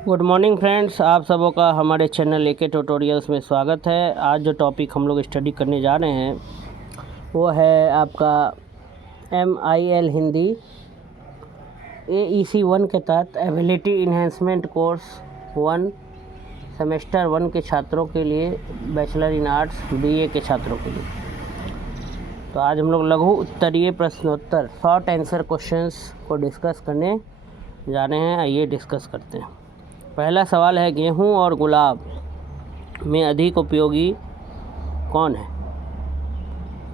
Good morning friends, आप सबों का हमारे चैनल एके ट्यूटोरियल्स में स्वागत है। आज जो टॉपिक हम लोग स्टडी करने जा रहे हैं वो है आपका MIL हिंदी AEC 1 के तहत एबिलिटी इन्हेंसमेंट कोर्स 1 सेमेस्टर 1 के छात्रों के लिए, बैचलर इन आर्ट्स BA के छात्रों के लिए। तो आज हम लोग लघु उत्तरीय प्रश्नोत्तर शॉर्ट आंसर क्वेश्चंस को डिस्कस करने जा रहे हैं। आइए डिस्कस करते हैं। पहला सवाल है, गेहूं और गुलाब में अधिक उपयोगी कौन है?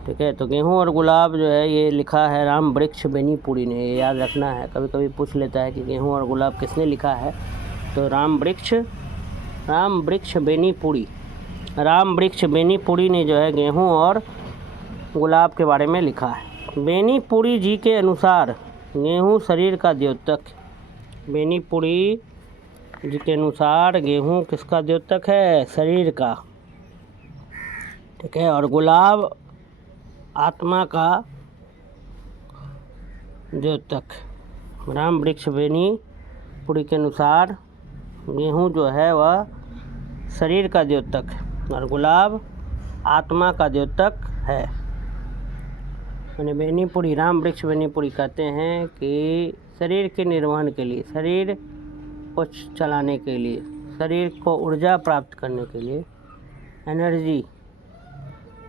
ठीक है, तो गेहूं और गुलाब जो है ये लिखा है राम वृक्ष बेनीपुरी ने। ये याद रखना है, कभी कभी पूछ लेता है कि गेहूं और गुलाब किसने लिखा है। तो राम वृक्ष बेनीपुरी ने जो है गेहूं और गुलाब के बारे में लिखा है। बेनीपुरी जी के अनुसार गेहूं शरीर का द्योतक, बेनीपुरी जी के अनुसार गेहूं किसका द्योतक है? शरीर का। ठीक है, और गुलाब आत्मा का द्योतक। राम वृक्ष बेनीपुरी के अनुसार गेहूं जो है वह शरीर का द्योतक और गुलाब आत्मा का द्योतक है। मैंने बेनीपुरी, राम वृक्ष बेनीपुरी कहते हैं कि शरीर के निर्वहन के लिए, शरीर को चलाने के लिए, शरीर को ऊर्जा प्राप्त करने के लिए, एनर्जी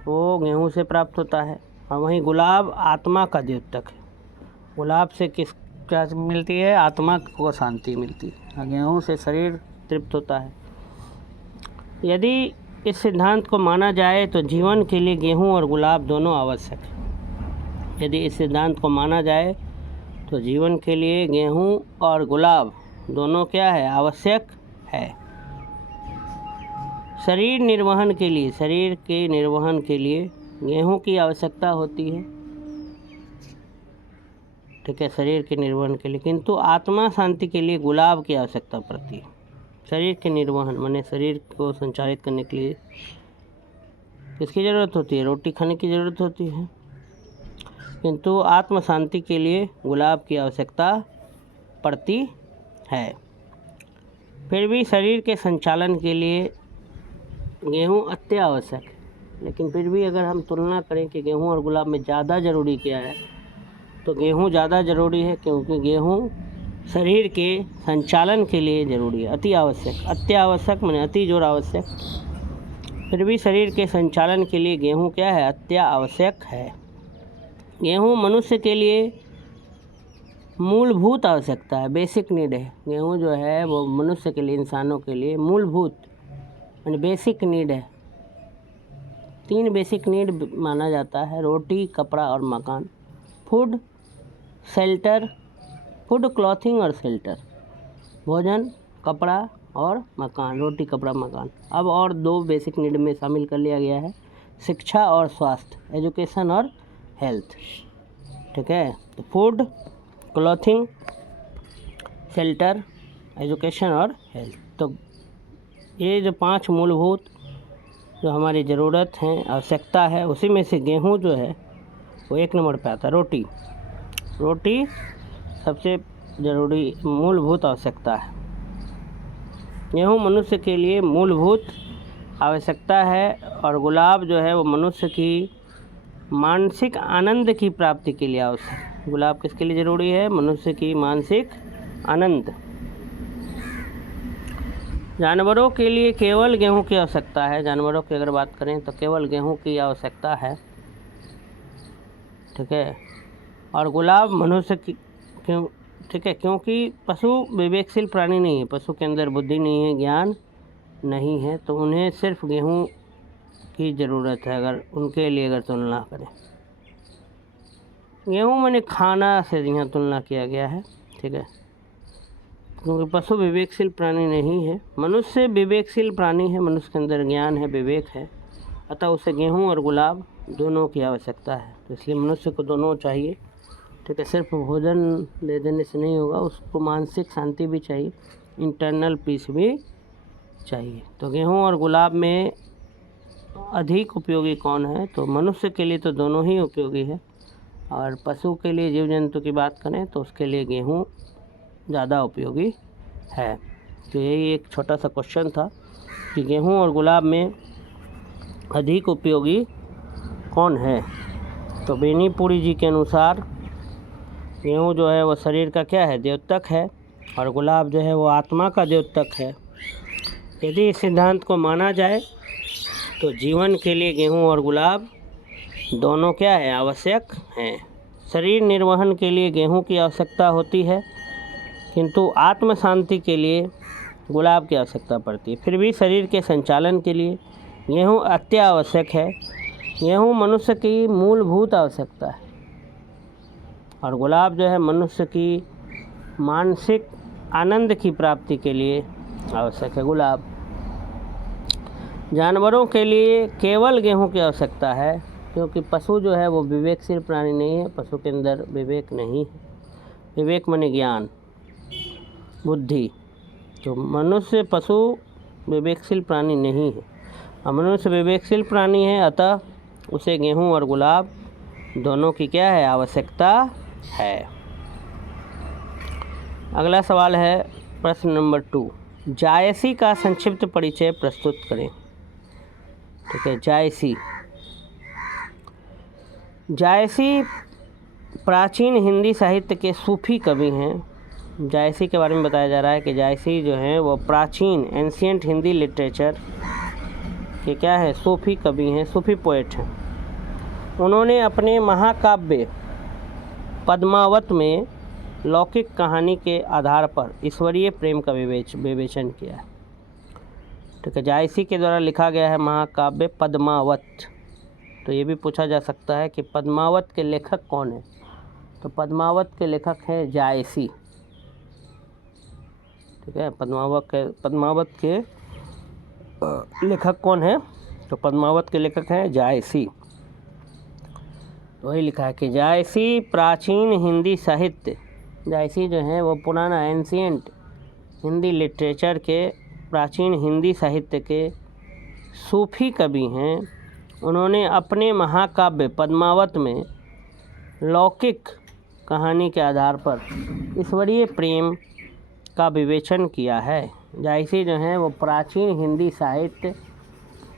वो गेहूं से प्राप्त होता है। और वहीं गुलाब आत्मा का द्योतक है। गुलाब से क्या मिलती है? आत्मा को शांति मिलती है। गेहूं से शरीर तृप्त होता है। यदि इस सिद्धांत को माना जाए तो जीवन के लिए गेहूं और गुलाब दोनों आवश्यक है। यदि इस सिद्धांत को माना जाए तो जीवन के लिए गेहूं और गुलाब दोनों क्या है? आवश्यक है। शरीर के निर्वहन के लिए गेहूं की आवश्यकता होती है। ठीक है, शरीर के निर्वहन के लिए, किंतु आत्मा शांति के लिए गुलाब की आवश्यकता पड़ती है। शरीर के निर्वहन माने शरीर को संचालित करने के लिए किसकी ज़रूरत होती है? रोटी खाने की ज़रूरत होती है, किंतु आत्म शांति के लिए गुलाब की आवश्यकता पड़ती है। फिर भी शरीर के संचालन के लिए गेहूं अति आवश्यक है। लेकिन फिर भी अगर हम तुलना करें कि गेहूं और गुलाब में ज़्यादा ज़रूरी क्या है, तो गेहूं ज़्यादा ज़रूरी है, क्योंकि गेहूं शरीर के संचालन के लिए ज़रूरी है। अति आवश्यक माने अति जोर आवश्यक। फिर भी शरीर के संचालन के लिए गेहूं क्या है? अति आवश्यक है। गेहूं मनुष्य के लिए मूलभूत आवश्यकता है, बेसिक नीड है। गेहूं जो है वो मनुष्य के लिए, इंसानों के लिए मूलभूत यानी बेसिक नीड है। 3 बेसिक नीड माना जाता है: रोटी, कपड़ा और मकान। फूड, क्लॉथिंग और शेल्टर। भोजन, कपड़ा और मकान, रोटी, कपड़ा, मकान। अब और 2 बेसिक नीड में शामिल कर लिया गया है: शिक्षा और स्वास्थ्य, एजुकेशन और हेल्थ। ठीक है, तो फूड, क्लॉथिंग, शेल्टर, एजुकेशन और हेल्थ। तो ये जो 5 मूलभूत जो हमारी ज़रूरत है, आवश्यकता है, उसी में से गेहूं जो है वो 1 नंबर पे आता है। रोटी सबसे ज़रूरी मूलभूत आवश्यकता है। गेहूं मनुष्य के लिए मूलभूत आवश्यकता है और गुलाब जो है वो मनुष्य की मानसिक आनंद की प्राप्ति के लिए आवश्यक। गुलाब किसके लिए ज़रूरी है? मनुष्य की मानसिक आनंद। जानवरों के लिए केवल गेहूं की आवश्यकता है। जानवरों की अगर बात करें तो केवल गेहूं की आवश्यकता है। ठीक है, और गुलाब मनुष्य की क्यों? ठीक है, क्योंकि पशु विवेकशील प्राणी नहीं है, पशु के अंदर बुद्धि नहीं है, ज्ञान नहीं है, तो उन्हें सिर्फ गेहूं की ज़रूरत है। अगर उनके लिए अगर तुलना करें, गेहूं मैंने खाना से यहाँ तुलना किया गया है। ठीक है, क्योंकि पशु विवेकशील प्राणी नहीं है, मनुष्य विवेकशील प्राणी है, मनुष्य के अंदर ज्ञान है, विवेक है, अतः उसे गेहूं और गुलाब दोनों की आवश्यकता है। तो इसलिए मनुष्य को दोनों चाहिए। ठीक है, सिर्फ भोजन दे देने से नहीं होगा, उसको मानसिक शांति भी चाहिए, इंटरनल पीस भी चाहिए। तो गेहूं और गुलाब में अधिक उपयोगी कौन है? तो मनुष्य के लिए तो दोनों ही उपयोगी है, और पशु के लिए, जीव जंतु की बात करें तो उसके लिए गेहूं ज़्यादा उपयोगी है। तो यही एक छोटा सा क्वेश्चन था कि गेहूँ और गुलाब में अधिक उपयोगी कौन है। तो बेनीपुरी जी के अनुसार गेहूँ जो है वो शरीर का क्या है, द्योतक है, और गुलाब जो है वो आत्मा का द्योतक है। यदि इस सिद्धांत को माना जाए तो जीवन के लिए गेहूँ और गुलाब दोनों क्या है, आवश्यक हैं। शरीर निर्वहन के लिए गेहूँ की आवश्यकता होती है, किंतु आत्म शांति के लिए गुलाब की आवश्यकता पड़ती है। फिर भी शरीर के संचालन के लिए गेहूँ अत्यावश्यक है। गेहूँ मनुष्य की मूलभूत आवश्यकता है और गुलाब जो है मनुष्य की मानसिक आनंद की प्राप्ति के लिए आवश्यक है। गुलाब जानवरों के लिए केवल गेहूँ की आवश्यकता है, क्योंकि पशु जो है वो विवेकशील प्राणी नहीं है। पशु के अंदर विवेक नहीं है। विवेक माने ज्ञान, बुद्धि। तो मनुष्य पशु विवेकशील प्राणी नहीं है और मनुष्य विवेकशील प्राणी है, अतः उसे गेहूँ और गुलाब दोनों की क्या है, आवश्यकता है। अगला सवाल है प्रश्न नंबर 2, जायसी का संक्षिप्त परिचय प्रस्तुत करें। ठीक है, जायसी प्राचीन हिंदी साहित्य के सूफी कवि हैं। जायसी के बारे में बताया जा रहा है कि जायसी जो हैं वो प्राचीन एंशिएंट हिंदी लिटरेचर के क्या है, सूफी कवि हैं, सूफी पोएट हैं। उन्होंने अपने महाकाव्य पद्मावत में लौकिक कहानी के आधार पर ईश्वरीय प्रेम का विवेचन किया है। ठीक है, जायसी के द्वारा लिखा गया है महाकाव्य पद्मावत। तो ये भी पूछा जा सकता है कि पद्मावत के लेखक कौन है। तो पद्मावत के लेखक हैं जायसी। ठीक है, पद्मावत के लेखक कौन है। तो पद्मावत के लेखक हैं जायसी। तो वही लिखा है कि जायसी प्राचीन हिंदी साहित्य, जायसी जो है वो पुराना एंशिएंट हिंदी लिटरेचर के प्राचीन हिंदी साहित्य के सूफी कवि हैं। उन्होंने अपने महाकाव्य पद्मावत में लौकिक कहानी के आधार पर ईश्वरीय प्रेम का विवेचन किया है। जायसी जो हैं वो प्राचीन हिंदी साहित्य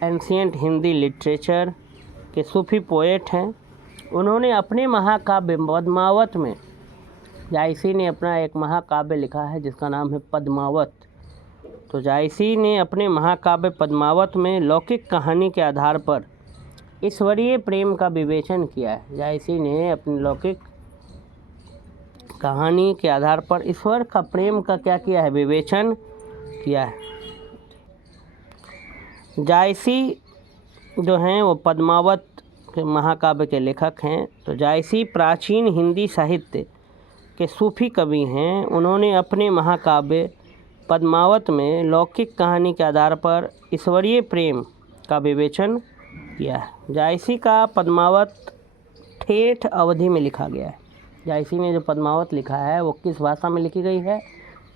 एंशिएंट हिंदी लिटरेचर के सूफी पोएट हैं। उन्होंने अपने महाकाव्य पद्मावत में, जायसी ने अपना एक महाकाव्य लिखा है जिसका नाम है पद्मावत। तो जायसी ने अपने महाकाव्य पद्मावत में लौकिक कहानी के आधार पर ईश्वरीय प्रेम का विवेचन किया है। जायसी ने अपनी लौकिक कहानी के आधार पर ईश्वर का प्रेम का क्या किया है, विवेचन किया है। जायसी जो हैं वो पद्मावत के महाकाव्य के लेखक हैं। तो जायसी प्राचीन हिंदी साहित्य के सूफी कवि हैं। उन्होंने अपने महाकाव्य पद्मावत में लौकिक कहानी के आधार पर ईश्वरीय प्रेम का विवेचन किया है। जायसी का पद्मावत ठेठ अवधि में लिखा गया है। जायसी ने जो पद्मावत लिखा है वो किस भाषा में लिखी गई है,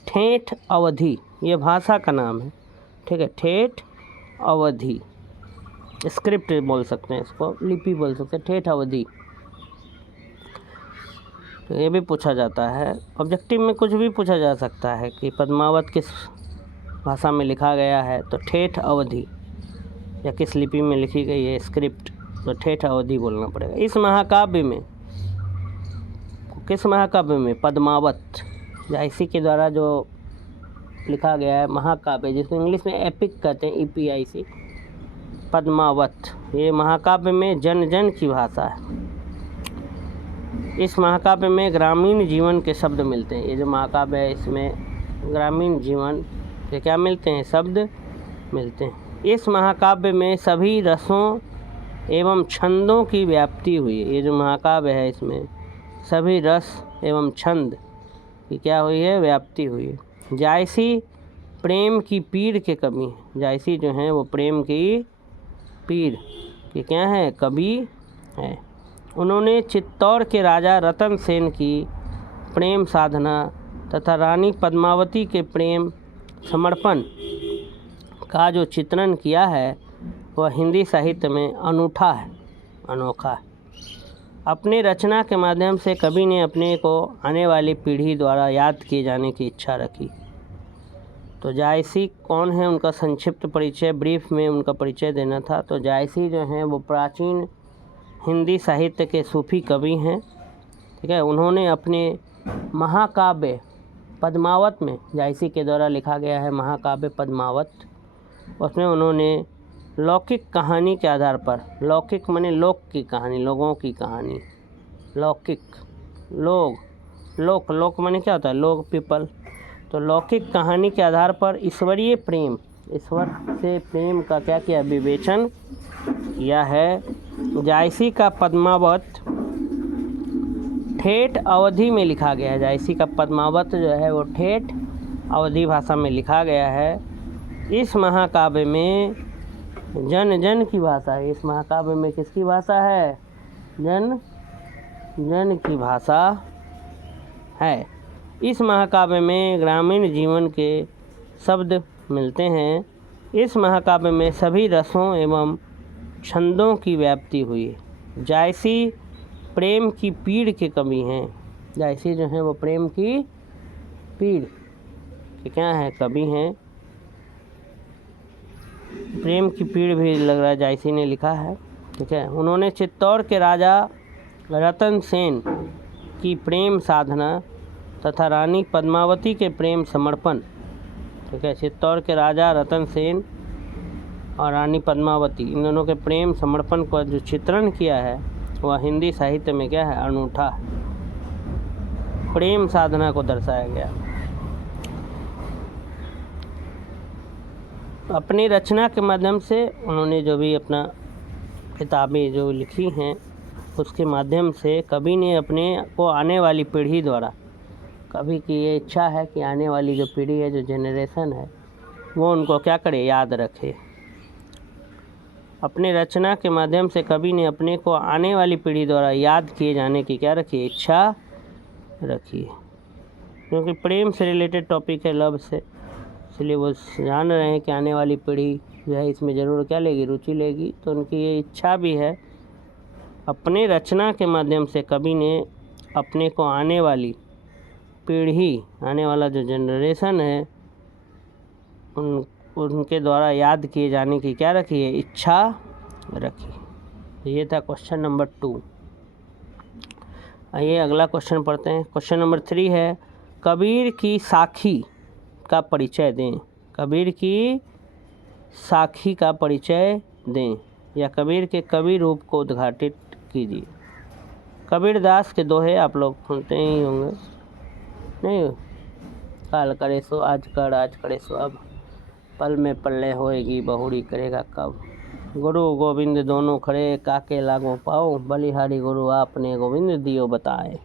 ठेठ अवधि, ये भाषा का नाम है। ठीक है, ठेठ अवधि, स्क्रिप्ट बोल सकते हैं इसको, लिपि बोल सकते हैं, ठेठ अवधि। तो ये भी पूछा जाता है, ऑब्जेक्टिव में कुछ भी पूछा जा सकता है कि पद्मावत किस भाषा में लिखा गया है। तो ठेठ अवधि या किस लिपि में लिखी गई है स्क्रिप्ट, तो ठेठ अवधि बोलना पड़ेगा। इस महाकाव्य में, किस महाकाव्य में, पद्मावत, जायसी के द्वारा जो लिखा गया है महाकाव्य, जिसको इंग्लिश में एपिक कहते हैं, EPIC, पद्मावत, ये महाकाव्य में जन जन की भाषा है। इस महाकाव्य में ग्रामीण जीवन के शब्द मिलते हैं। ये जो महाकाव्य है इसमें ग्रामीण जीवन के क्या मिलते हैं, शब्द मिलते हैं। इस महाकाव्य में सभी रसों एवं छंदों की व्याप्ति हुई है। ये जो महाकाव्य है इसमें सभी रस एवं छंद की क्या हुई है, व्याप्ति हुई है। जायसी प्रेम की पीर के कवि हैं। जायसी जो हैं वो प्रेम की पीर के क्या हैं, कवि हैं। उन्होंने चित्तौड़ के राजा रतन सेन की प्रेम साधना तथा रानी पद्मावती के प्रेम समर्पण का जो चित्रण किया है वह हिंदी साहित्य में अनूठा है, अनोखा है। अपने रचना के माध्यम से कवि ने अपने को आने वाली पीढ़ी द्वारा याद किए जाने की इच्छा रखी। तो जायसी कौन है, उनका संक्षिप्त परिचय, ब्रीफ में उनका परिचय देना था। तो जायसी जो हैं वो प्राचीन हिंदी साहित्य के सूफी कवि हैं, ठीक है। उन्होंने अपने महाकाव्य पद्मावत में, जायसी के द्वारा लिखा गया है महाकाव्य पद्मावत, उसमें उन्होंने लौकिक कहानी के आधार पर, लौकिक माने लोक की कहानी, लोगों की कहानी, लौकिक लोक माने क्या होता है, लोग, पीपल। तो लौकिक कहानी के आधार पर ईश्वरीय प्रेम, ईश्वर से प्रेम का क्या किया, विवेचन किया है। जायसी का पद्मावत ठेठ अवधि में लिखा गया है। जायसी का पद्मावत जो है वो ठेठ अवधि भाषा में लिखा गया है। इस महाकाव्य में जन जन की भाषा है। इस महाकाव्य में किसकी भाषा है, जन जन की भाषा है। इस महाकाव्य में ग्रामीण जीवन के शब्द मिलते हैं। इस महाकाव्य में सभी रसों एवं छंदों की व्याप्ति हुई। जायसी प्रेम की पीड़ के कवि हैं। जायसी जो हैं वो प्रेम की पीड़ के क्या है, कवि हैं। प्रेम की पीड़ भी लग रहा है जायसी ने लिखा है, ठीक है। उन्होंने चित्तौड़ के राजा रतन सेन की प्रेम साधना तथा रानी पद्मावती के प्रेम समर्पण, ठीक है। चित्तौड़ के राजा रतन सेन और रानी पद्मावती, इन दोनों के प्रेम समर्पण का जो चित्रण किया है वह हिंदी साहित्य में क्या है, अनूठा प्रेम साधना को दर्शाया गया। अपनी रचना के माध्यम से उन्होंने जो भी अपना किताबें जो लिखी हैं उसके माध्यम से कवि ने अपने को आने वाली पीढ़ी द्वारा, कवि की ये इच्छा है कि आने वाली जो पीढ़ी है, जो जनरेशन है, वो उनको क्या करे, याद रखे। अपने रचना के माध्यम से कवि ने अपने को आने वाली पीढ़ी द्वारा याद किए जाने की क्या रखी, इच्छा रखी, क्योंकि प्रेम से रिलेटेड टॉपिक है, लव से, इसलिए वो जान रहे हैं कि आने वाली पीढ़ी जो है इसमें ज़रूर क्या लेगी, रुचि लेगी। तो उनकी ये इच्छा भी है। अपने रचना के माध्यम से कवि ने अपने को आने वाली पीढ़ी, आने वाला जो जनरेशन है, उनके द्वारा याद किए जाने की क्या रखी है, इच्छा रखी। ये था क्वेश्चन नंबर 2। आइए अगला क्वेश्चन पढ़ते हैं। क्वेश्चन नंबर 3 है, कबीर की साखी का परिचय दें। कबीर की साखी का परिचय दें या कबीर के कवि रूप को उद्घाटित कीजिए। कबीरदास के दोहे आप लोग सुनते ही होंगे, नहीं, काल करे सो आज कर, आज करे सो अब, पल में पल्ले होएगी बहुड़ी करेगा कब, गुरु गोविंद दोनों खड़े काके लागो पाओ, बलिहारी गुरु आपने गोविंद दियो बताए।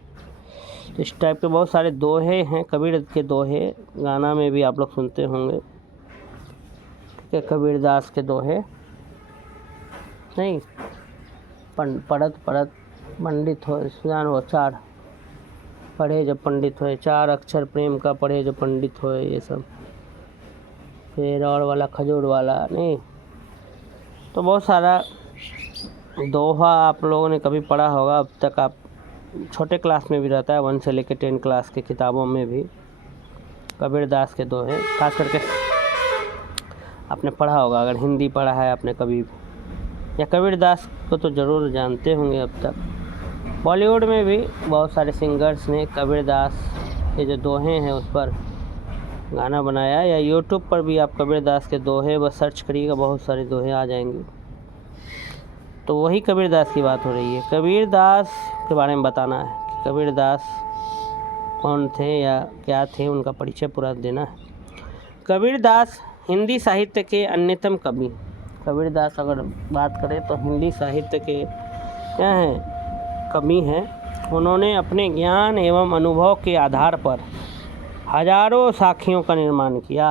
तो इस टाइप के बहुत सारे दोहे हैं, कबीर के दोहे, गाना में भी आप लोग सुनते होंगे, ठीक है। कबीरदास के दोहे, नहीं, पढ़त पढ़त पंडित हो, जान वो चार पढ़े जब पंडित होए, 4 अक्षर प्रेम का पढ़े जो पंडित होए, ये सब, फिर और वाला खजूर वाला, नहीं, तो बहुत सारा दोहा आप लोगों ने कभी पढ़ा होगा। अब तक आप छोटे क्लास में भी रहता है, 1 से लेकर 10 क्लास की किताबों में भी कबीरदास के दोहे खास करके आपने पढ़ा होगा। अगर हिंदी पढ़ा है आपने कभी, या कबीरदास को तो ज़रूर जानते होंगे। अब तक बॉलीवुड में भी बहुत सारे सिंगर्स ने कबीरदास के जो दोहे हैं उस पर गाना बनाया, या यूट्यूब पर भी आप कबीरदास के दोहे बस सर्च करिएगा, बहुत सारे दोहे आ जाएंगे। तो वही कबीरदास की बात हो रही है। कबीरदास के बारे में बताना है कि कबीरदास कौन थे या क्या थे, उनका परिचय पूरा देना है। कबीरदास हिंदी साहित्य के अन्यतम कवि। कबीरदास अगर बात करें तो हिंदी साहित्य के क्या हैं, कवि हैं। उन्होंने अपने ज्ञान एवं अनुभव के आधार पर हजारों साखियों का निर्माण किया।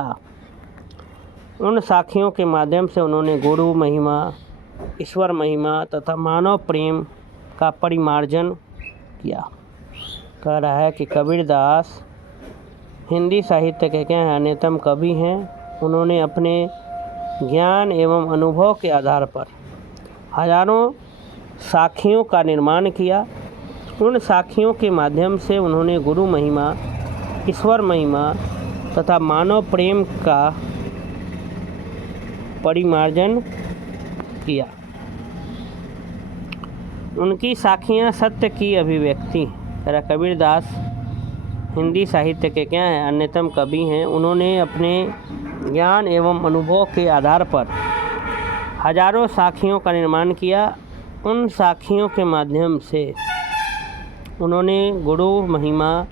उन साखियों के माध्यम से उन्होंने गुरु महिमा, ईश्वर महिमा तथा मानव प्रेम का परिमार्जन किया। कह रहा है कि कबीरदास हिंदी साहित्य के क्या हैं, अन्यतम कवि हैं। उन्होंने अपने ज्ञान एवं अनुभव के आधार पर हजारों साखियों का निर्माण किया। उन साखियों के माध्यम से उन्होंने गुरु महिमा, ईश्वर महिमा तथा मानव प्रेम का परिमार्जन किया। उनकी साखियाँ सत्य की अभिव्यक्ति। तेरा कबीरदास हिंदी साहित्य के क्या हैं, अन्यतम कवि हैं। उन्होंने अपने ज्ञान एवं अनुभव के आधार पर हजारों साखियों का निर्माण किया। उन साखियों के माध्यम से उन्होंने गुरु महिमा,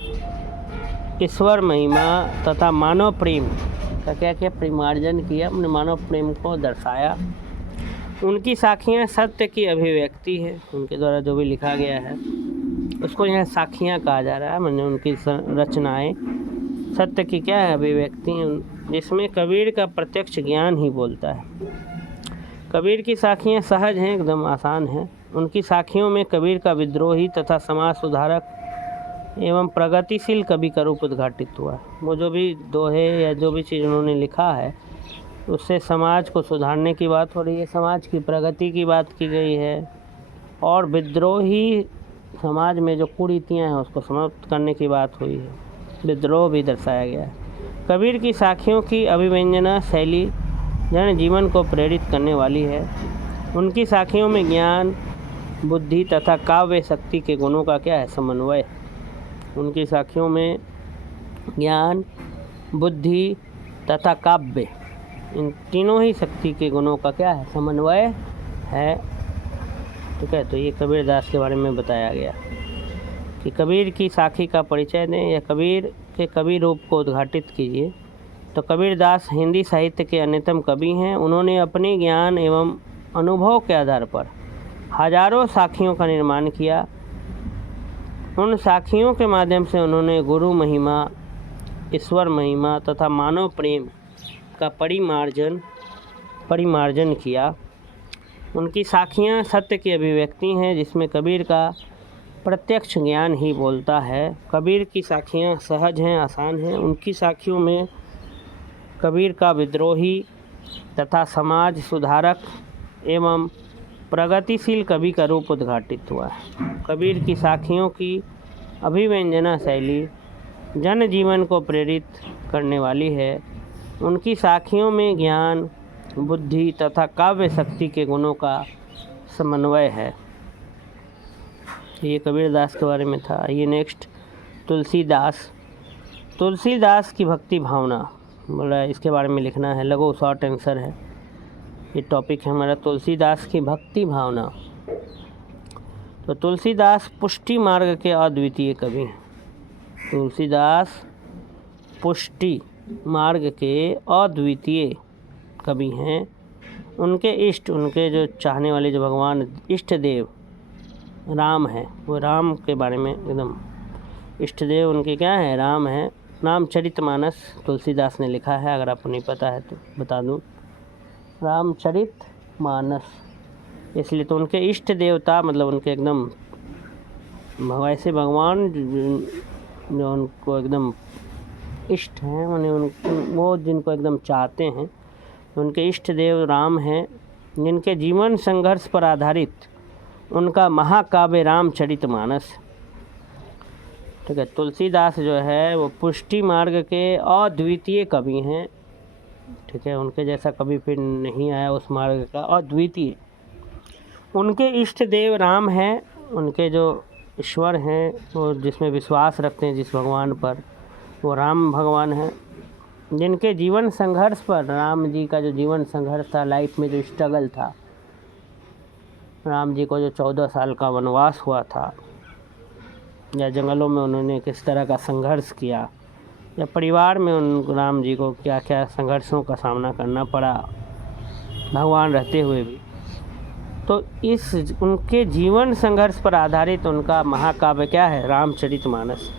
ईश्वर महिमा तथा मानव प्रेम का क्या क्या परिमार्जन किया, अपने मानव प्रेम को दर्शाया। उनकी साखियाँ सत्य की अभिव्यक्ति है। उनके द्वारा जो भी लिखा गया है उसको यहाँ साखियाँ कहा जा रहा है, मतलब उनकी रचनाएं सत्य की क्या है, अभिव्यक्ति हैं, जिसमें कबीर का प्रत्यक्ष ज्ञान ही बोलता है। कबीर की साखियाँ सहज हैं, एकदम आसान हैं। उनकी साखियों में कबीर का विद्रोही तथा समाज सुधारक एवं प्रगतिशील कवि का रूप उद्घाटित हुआ। वो जो भी दोहे या जो भी चीज़ उन्होंने लिखा है उससे समाज को सुधारने की बात हो रही है, समाज की प्रगति की बात की गई है, और विद्रोही समाज में जो कुरीतियाँ हैं उसको समाप्त करने की बात हुई है। विद्रोह भी दर्शाया गया है। कबीर की साखियों की अभिव्यंजना शैली जन जीवन को प्रेरित करने वाली है। उनकी साखियों में ज्ञान, बुद्धि तथा काव्य शक्ति के गुणों का क्या है, समन्वय। उनकी साखियों में ज्ञान, बुद्धि तथा काव्य, इन तीनों ही शक्ति के गुणों का क्या है, समन्वय है। ठीक है, तो ये कबीरदास के बारे में बताया गया कि कबीर की साखी का परिचय दें या कबीर के कवि रूप को उद्घाटित कीजिए। तो कबीरदास हिंदी साहित्य के अन्यतम कवि हैं। उन्होंने अपने ज्ञान एवं अनुभव के आधार पर हजारों साखियों का निर्माण किया। उन साखियों के माध्यम से उन्होंने गुरु महिमा, ईश्वर महिमा तथा मानव प्रेम का परिमार्जन किया। उनकी साखियाँ सत्य की अभिव्यक्ति हैं, जिसमें कबीर का प्रत्यक्ष ज्ञान ही बोलता है। कबीर की साखियाँ सहज हैं, आसान हैं। उनकी साखियों में कबीर का विद्रोही तथा समाज सुधारक एवं प्रगतिशील कवि का रूप उद्घाटित हुआ है। कबीर की साखियों की अभिव्यंजना शैली जन जीवन को प्रेरित करने वाली है। उनकी साखियों में ज्ञान, बुद्धि तथा काव्य शक्ति के गुणों का समन्वय है। ये कबीरदास के बारे में था। ये नेक्स्ट तुलसीदास। तुलसीदास की भक्ति भावना बोला, इसके बारे में लिखना है, लघु शॉर्ट आंसर है। ये टॉपिक है हमारा तुलसीदास की भक्ति भावना। तो तुलसीदास पुष्टि मार्ग के अद्वितीय कवि हैं। तुलसीदास पुष्टि मार्ग के अद्वितीय कवि हैं। उनके इष्ट, उनके जो चाहने वाले जो भगवान इष्ट देव राम है, वो राम के बारे में एकदम इष्ट देव उनके क्या है, राम है। रामचरितमानस तुलसीदास ने लिखा है, अगर आपको नहीं पता है तो बता दूं, रामचरितमानस। इसलिए तो उनके इष्ट देवता मतलब उनके एकदम वैसे भगवान जो उनको एकदम इष्ट हैं, माने वो जिनको एकदम चाहते हैं, उनके इष्ट देव राम हैं, जिनके जीवन संघर्ष पर आधारित उनका महाकाव्य रामचरितमानस। ठीक है, तुलसीदास जो है वो पुष्टि मार्ग के अद्वितीय कवि हैं। ठीक है, उनके जैसा कभी फिर नहीं आया उस मार्ग का, अद्वितीय। उनके इष्ट देव राम हैं। उनके जो ईश्वर हैं वो जिसमें विश्वास रखते हैं जिस भगवान पर, वो राम भगवान हैं। जिनके जीवन संघर्ष पर, राम जी का जो जीवन संघर्ष था, लाइफ में जो स्ट्रगल था, राम जी को जो 14 साल का वनवास हुआ था, या जंगलों में उन्होंने किस तरह का संघर्ष किया, या परिवार में उन राम जी को क्या क्या संघर्षों का सामना करना पड़ा भगवान रहते हुए भी। तो इस उनके जीवन संघर्ष पर आधारित उनका महाकाव्य क्या है, रामचरितमानस।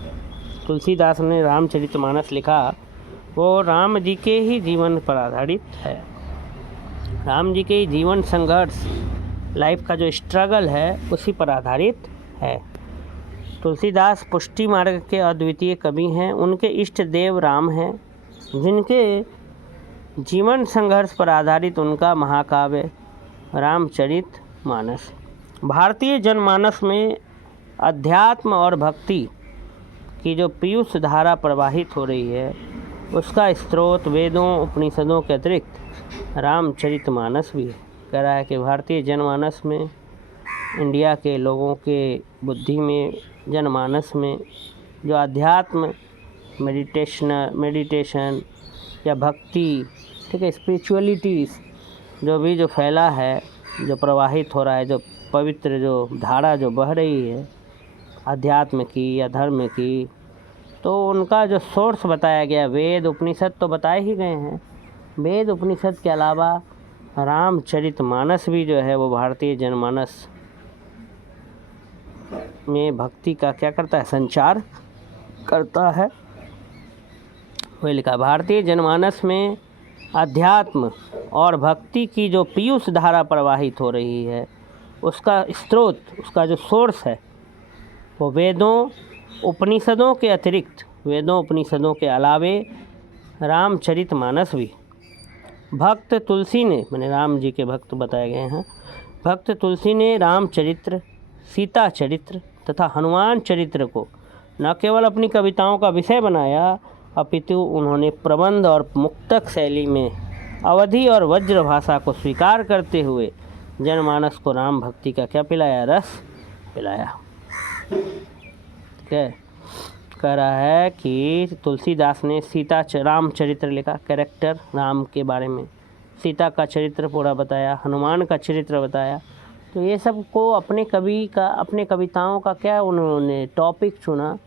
तुलसीदास ने रामचरितमानस लिखा, वो राम जी के ही जीवन पर आधारित है। राम जी के जीवन संघर्ष, लाइफ का जो स्ट्रगल है उसी पर आधारित है। तुलसीदास पुष्टि मार्ग के अद्वितीय कवि हैं। उनके इष्ट देव राम हैं, जिनके जीवन संघर्ष पर आधारित उनका महाकाव्य रामचरितमानस। भारतीय जनमानस में अध्यात्म और भक्ति की जो पीयूष धारा प्रवाहित हो रही है, उसका स्रोत वेदों उपनिषदों के अतिरिक्त रामचरितमानस भी है। कह रहा है कि भारतीय जनमानस में, इंडिया के लोगों के बुद्धि में, जनमानस में जो अध्यात्म, मेडिटेशन या भक्ति, ठीक है, स्पिरिचुअलिटीज़ जो फैला है, जो प्रवाहित हो रहा है, जो पवित्र जो धारा जो बह रही है अध्यात्म की या धर्म की, तो उनका जो सोर्स बताया गया, वेद उपनिषद तो बताए ही गए हैं। वेद उपनिषद के अलावा रामचरितमानस भी जो है वो भारतीय जनमानस में भक्ति का क्या करता है, संचार करता है। वही लिखा, भारतीय जनमानस में अध्यात्म और भक्ति की जो पीयूष धारा प्रवाहित हो रही है, उसका स्रोत, उसका जो सोर्स है वो वेदों उपनिषदों के अतिरिक्त, वेदों उपनिषदों के अलावे रामचरितमानस भी। भक्त तुलसी ने, मैंने राम जी के भक्त बताए गए हैं, भक्त तुलसी ने रामचरित्र, सीता चरित्र तथा हनुमान चरित्र को न केवल अपनी कविताओं का विषय बनाया, अपितु उन्होंने प्रबंध और मुक्तक शैली में अवधि और वज्र भाषा को स्वीकार करते हुए जनमानस को राम भक्ति का क्या पिलाया, रस पिलाया। ठीक है, कह रहा है कि तुलसीदास ने रामचरित्र लिखा, कैरेक्टर राम के बारे में, सीता का चरित्र पूरा बताया, हनुमान का चरित्र बताया। तो ये सब को अपने कविताओं का क्या उन्होंने टॉपिक चुना,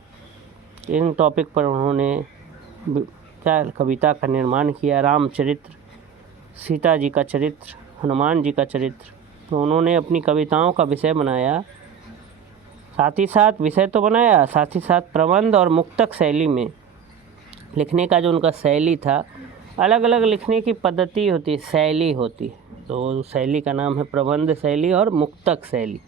इन टॉपिक पर उन्होंने क्या कविता का निर्माण किया। रामचरित्र, सीता जी का चरित्र, हनुमान जी का चरित्र, तो उन्होंने अपनी कविताओं का विषय बनाया। साथ ही साथ विषय तो बनाया, साथ ही साथ प्रबंध और मुक्तक शैली में लिखने का जो उनका शैली था, अलग अलग लिखने की पद्धति होती है, शैली होती है, तो शैली का नाम है प्रबंध शैली और मुक्तक शैली।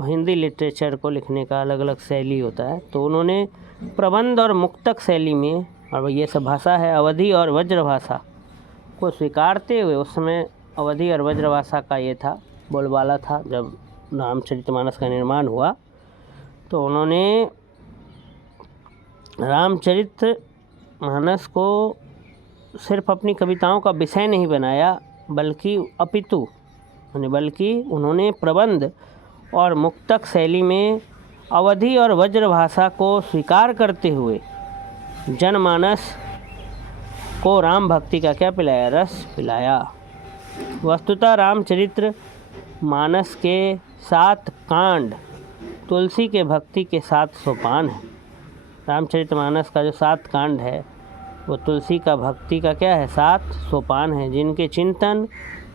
हिंदी लिटरेचर को लिखने का अलग अलग शैली होता है, तो उन्होंने प्रबंध और मुक्तक शैली में, और ये सब भाषा है अवधि और वज्र भाषा को स्वीकारते हुए, उस समय अवधि और वज्र भाषा का ये था, बोलबाला था जब रामचरितमानस का निर्माण हुआ। तो उन्होंने रामचरितमानस को सिर्फ अपनी कविताओं का विषय नहीं बनाया, बल्कि उन्होंने प्रबंध और मुक्तक शैली में अवधि और वज्र भाषा को स्वीकार करते हुए जनमानस को राम भक्ति का क्या पिलाया, रस पिलाया। वस्तुतः रामचरित्र मानस के 7 कांड तुलसी के भक्ति के 7 सोपान है। रामचरितमानस का जो 7 कांड है वो तुलसी का भक्ति का क्या है, 7 सोपान है, जिनके चिंतन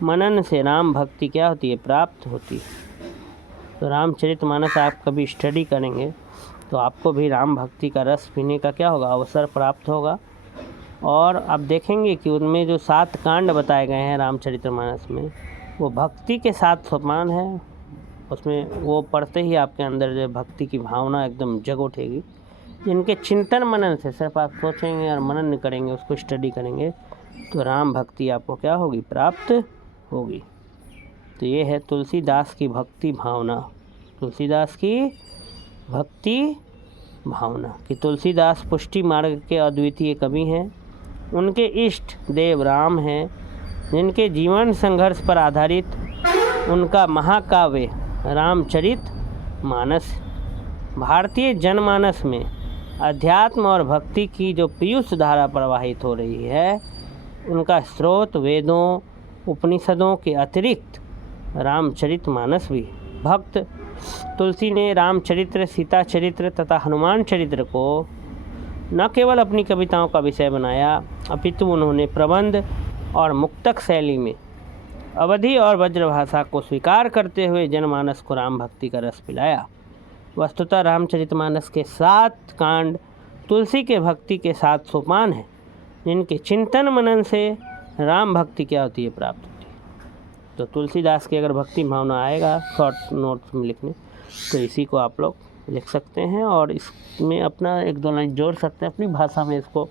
मनन से राम भक्ति क्या होती है, प्राप्त होती है। तो रामचरितमानस आप कभी स्टडी करेंगे तो आपको भी राम भक्ति का रस पीने का क्या होगा, अवसर प्राप्त होगा। और आप देखेंगे कि उनमें जो 7 कांड बताए गए हैं रामचरितमानस में, वो भक्ति के 7 सोपान है। उसमें वो पढ़ते ही आपके अंदर जो भक्ति की भावना एकदम जग उठेगी, जिनके चिंतन मनन से, सिर्फ आप सोचेंगे और मनन करेंगे, उसको स्टडी करेंगे, तो राम भक्ति आपको क्या होगी, प्राप्त होगी। तो ये है तुलसीदास की भक्ति भावना, तुलसीदास की भक्ति भावना कि तुलसीदास पुष्टि मार्ग के अद्वितीय कवि हैं। उनके इष्ट देव राम हैं, जिनके जीवन संघर्ष पर आधारित उनका महाकाव्य रामचरितमानस। भारतीय जनमानस में अध्यात्म और भक्ति की जो पीयूष धारा प्रवाहित हो रही है, उनका स्रोत वेदों उपनिषदों के अतिरिक्त रामचरितमानस भी। भक्त तुलसी ने रामचरित्र, सीता चरित्र तथा हनुमान चरित्र को न केवल अपनी कविताओं का विषय बनाया, अपितु उन्होंने प्रबंध और मुक्तक शैली में अवधि और वज्र भाषा को स्वीकार करते हुए जनमानस को राम भक्ति का रस पिलाया। वस्तुतः रामचरितमानस के 7 कांड तुलसी के भक्ति के 7 सोपान हैं, जिनके चिंतन मनन से राम भक्ति क्या होती है, प्राप्त होती है। तो तुलसीदास की अगर भक्ति भावना आएगा शॉर्ट नोट्स में लिखने, तो इसी को आप लोग लिख सकते हैं और इसमें अपना 1-2 लाइन जोड़ सकते हैं अपनी भाषा में। इसको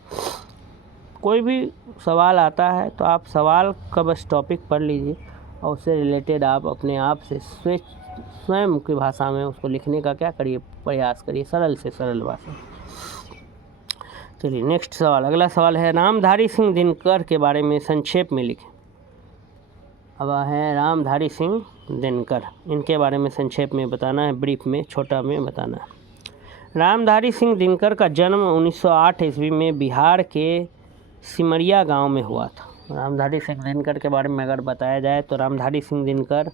कोई भी सवाल आता है तो आप सवाल का बस टॉपिक पढ़ लीजिए और उससे रिलेटेड आप अपने आप से स्वयं की भाषा में उसको लिखने का क्या करिए, प्रयास करिए, सरल से सरल भाषा। चलिए नेक्स्ट सवाल, अगला सवाल है रामधारी सिंह दिनकर के बारे में संक्षेप में लिखें। अब है रामधारी सिंह दिनकर, इनके बारे में संक्षेप में बताना है, ब्रीफ में, छोटा में बताना है। रामधारी सिंह दिनकर का जन्म 1908 ईस्वी में बिहार के सिमरिया गांव में हुआ था। रामधारी सिंह दिनकर के बारे में अगर बताया जाए तो रामधारी सिंह दिनकर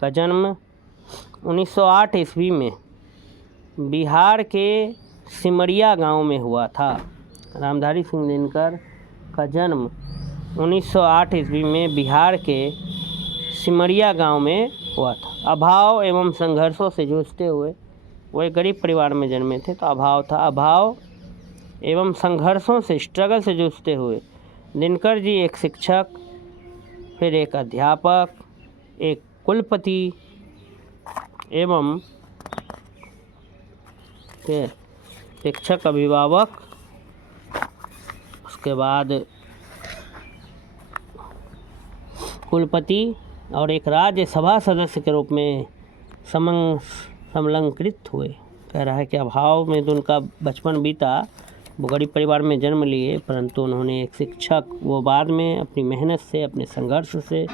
का जन्म 1908 ईस्वी में बिहार के सिमरिया गांव में हुआ था। रामधारी सिंह दिनकर का जन्म 1908 ईस्वी में बिहार के सिमरिया गांव में हुआ था। अभाव एवं संघर्षों से जूझते हुए, वो एक गरीब परिवार में जन्मे थे तो अभाव था, अभाव एवं संघर्षों से, स्ट्रगल से जूझते हुए दिनकर जी एक शिक्षक, फिर एक अध्यापक, एक कुलपति एवं फिर शिक्षक, अभिभावक, उसके बाद कुलपति और एक राज्यसभा सदस्य के रूप में समलंकृत हुए। कह रहा है कि अभाव में तो उनका बचपन बीता, वो गरीब परिवार में जन्म लिए, परंतु उन्होंने एक शिक्षक, वो बाद में अपनी मेहनत से, अपने संघर्ष से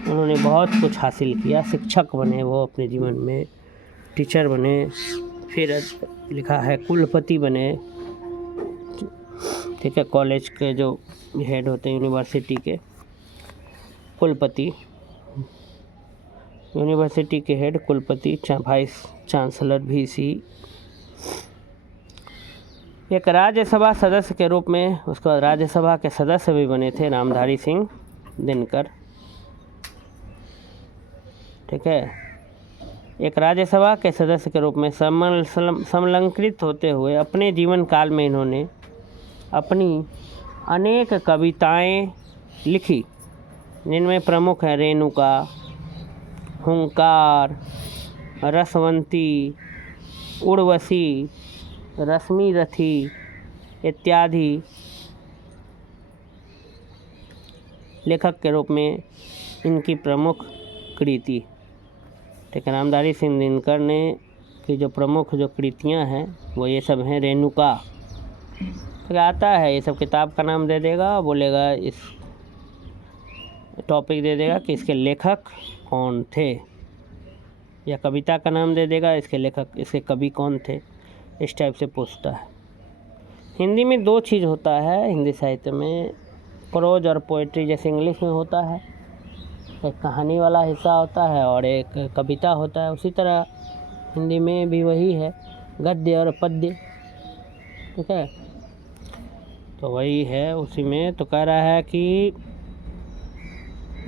उन्होंने बहुत कुछ हासिल किया। शिक्षक बने वो अपने जीवन में, टीचर बने, फिर लिखा है कुलपति बने, ठीक है, कॉलेज के जो हेड होते हैं, यूनिवर्सिटी के कुलपति, यूनिवर्सिटी के हेड कुलपति, वाइस चांसलर, वीसी, एक राज्यसभा सदस्य के रूप में, उसके बाद राज्यसभा के सदस्य भी बने थे रामधारी सिंह दिनकर, ठीक है। एक राज्यसभा के सदस्य के रूप में समलंकृत होते हुए अपने जीवन काल में इन्होंने अपनी अनेक कविताएं लिखी, जिनमें प्रमुख हैं रेणुका, हुंकार, रसवंती, उर्वशी, रश्मि रथी इत्यादि। लेखक के रूप में इनकी प्रमुख कृति, ठीक है। रामधारी सिंह दिनकर ने की जो प्रमुख जो कृतियां हैं वो ये सब हैं। रेणुका, तो आता है, ये सब किताब का नाम दे देगा, बोलेगा इस टॉपिक दे देगा कि इसके लेखक कौन थे, या कविता का नाम दे देगा, इसके लेखक, इसके कवि कौन थे, इस टाइप से पूछता है। हिंदी में दो चीज़ होता है, हिंदी साहित्य में प्रोज और पोइट्री, जैसे इंग्लिश में होता है, एक कहानी वाला हिस्सा होता है और एक कविता होता है, उसी तरह हिंदी में भी वही है, गद्य और पद्य, ठीक है, तो वही है उसी में। तो कह रहा है कि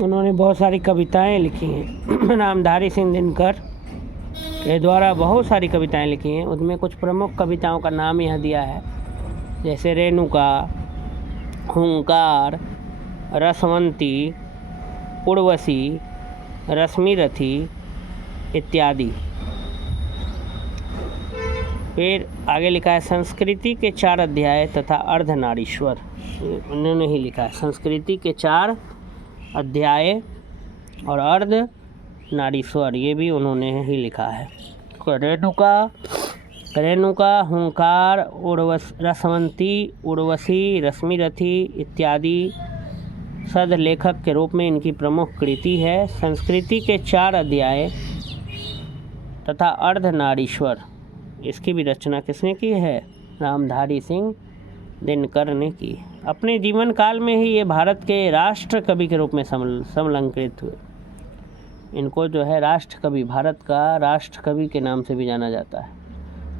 उन्होंने बहुत सारी कविताएं लिखी हैं। रामधारी सिंह दिनकर के द्वारा बहुत सारी कविताएं लिखी हैं, उसमें कुछ प्रमुख कविताओं का नाम यह दिया है, जैसे रेणुका, हुंकार, रसवंती, उर्वशी, रश्मि रथी इत्यादि। फिर आगे लिखा है संस्कृति के 4 अध्याय तथा अर्धनारीश्वर, उन्होंने ही लिखा है, संस्कृति के 4 अध्याय और अर्धनारीश्वर, ये भी उन्होंने ही लिखा है। रेणुका, हुंकार, रसवंती, उर्वशी, रश्मि रथी इत्यादि सद लेखक के रूप में इनकी प्रमुख कृति है। संस्कृति के 4 अध्याय तथा अर्धनारीश्वर, इसकी भी रचना किसने की है? रामधारी सिंह दिनकर ने की। अपने जीवन काल में ही ये भारत के राष्ट्र कवि के रूप में समलंकृत हुए। इनको जो है राष्ट्र कवि, भारत का राष्ट्र कवि के नाम से भी जाना जाता है,